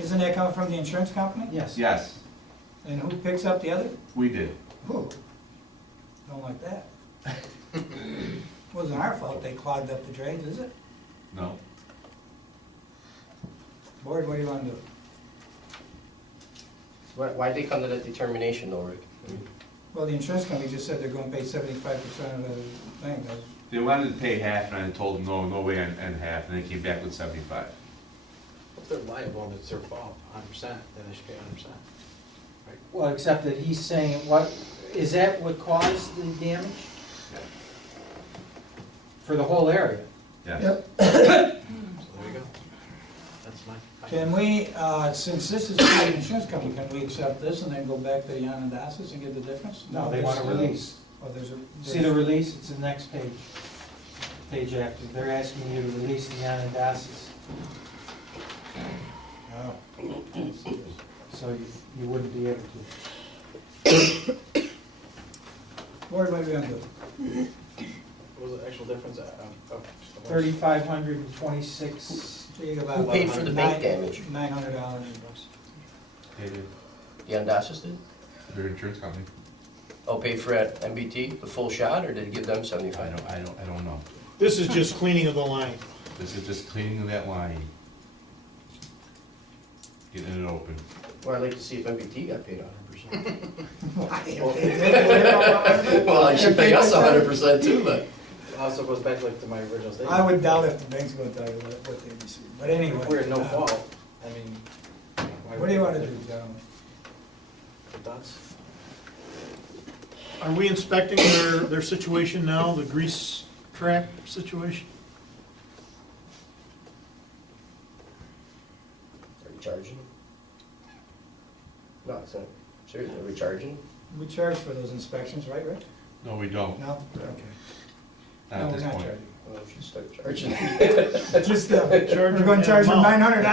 Isn't that coming from the insurance company? Yes. Yes, And who picks up the other? we did. Who? Don't like that. Wasn't our fault they clogged up the drains, is it? No. Board, what do you want to do? Why'd they come to that determination though, Rick? Well, the insurance company just said they're going to pay 75% of the thing. They wanted to pay half, and I told them, no way, and half, and they came back with 75. If they're liable and it's their fault, 100%, then they should pay 100%. Well, except that he's saying, what, is that what caused the damage? For the whole area? Yeah. Yep. So there you go. That's my. Can we, since this is through the insurance company, can we accept this and then go back to the Onondagas and get the difference? No, they want a release. Oh, there's a. See the release, it's the next page, page after. They're asking you to release the Onondagas, Oh. so you wouldn't be able to. Board, what are we gonna do? What was the actual difference? 3,526. So you got Who about paid for the bank damage? $900. They did. The Ondasis did? Their insurance company. Oh, paid for at MBT, the full shot, or did it give them I 75? don't know. This is just cleaning of the line. This is just cleaning of that line. Getting it open. Well, I'd like to see if MBT got paid 100%. Well, Well, I should pay us 100% too, but. Also goes back like to my original statement. I would doubt if the bank's gonna tell you what they received, but anyway. If we're at no fault, I mean. why What do you would- wanna do, gentlemen? Thoughts? Are we inspecting their situation now, the grease trap situation? Are we charging? No, it's not. Seriously, are we charging? We charge for those inspections, right, Rick? No, we don't. No? Okay. Not No, at we're this not point. charging. Well, we should start charging. Just, we're gonna charge them $900.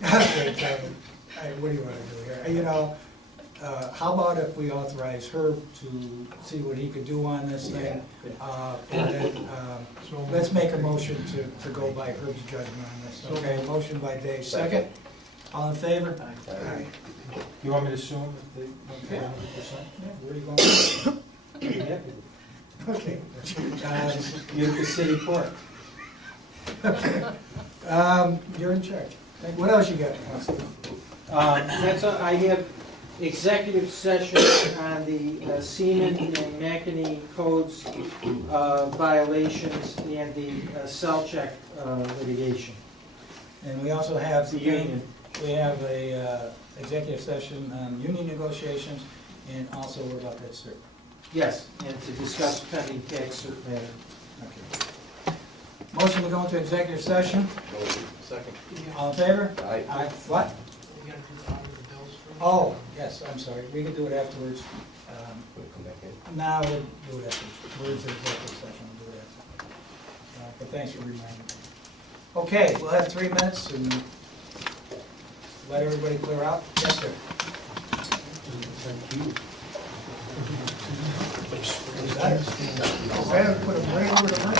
Okay, Kevin, what do you wanna do here? You know, how about if we authorize Herb to see what he could do on this thing? And then, let's make a motion to go by Herb's judgment on this. Okay, motion by Dave, second. All in favor? Aye. You want me to assume that they went for 100%? Yeah, where are you going? I'd be happy to. Okay. You're the city clerk. You're in charge. What else you got, Councilman? That's, I have executive session on the Seaman and McEnany codes violations and the cell check litigation. And we also have The union. We have a executive session on union negotiations, and also we're about that cert. Yes, and to discuss pending tax cert matter. Okay. Motion to go into executive session. Second. All in favor? Aye. Aye. What? You gotta do the audit of the bills first. Oh, yes, I'm sorry. We can do it afterwards. We'll come back in. Now we'll do it afterwards. We're into executive session. We'll do it after. But thanks for reminding me. Okay, we'll have 3 minutes and let everybody clear out. Yes, sir. Thank you. Better put them right over the mic.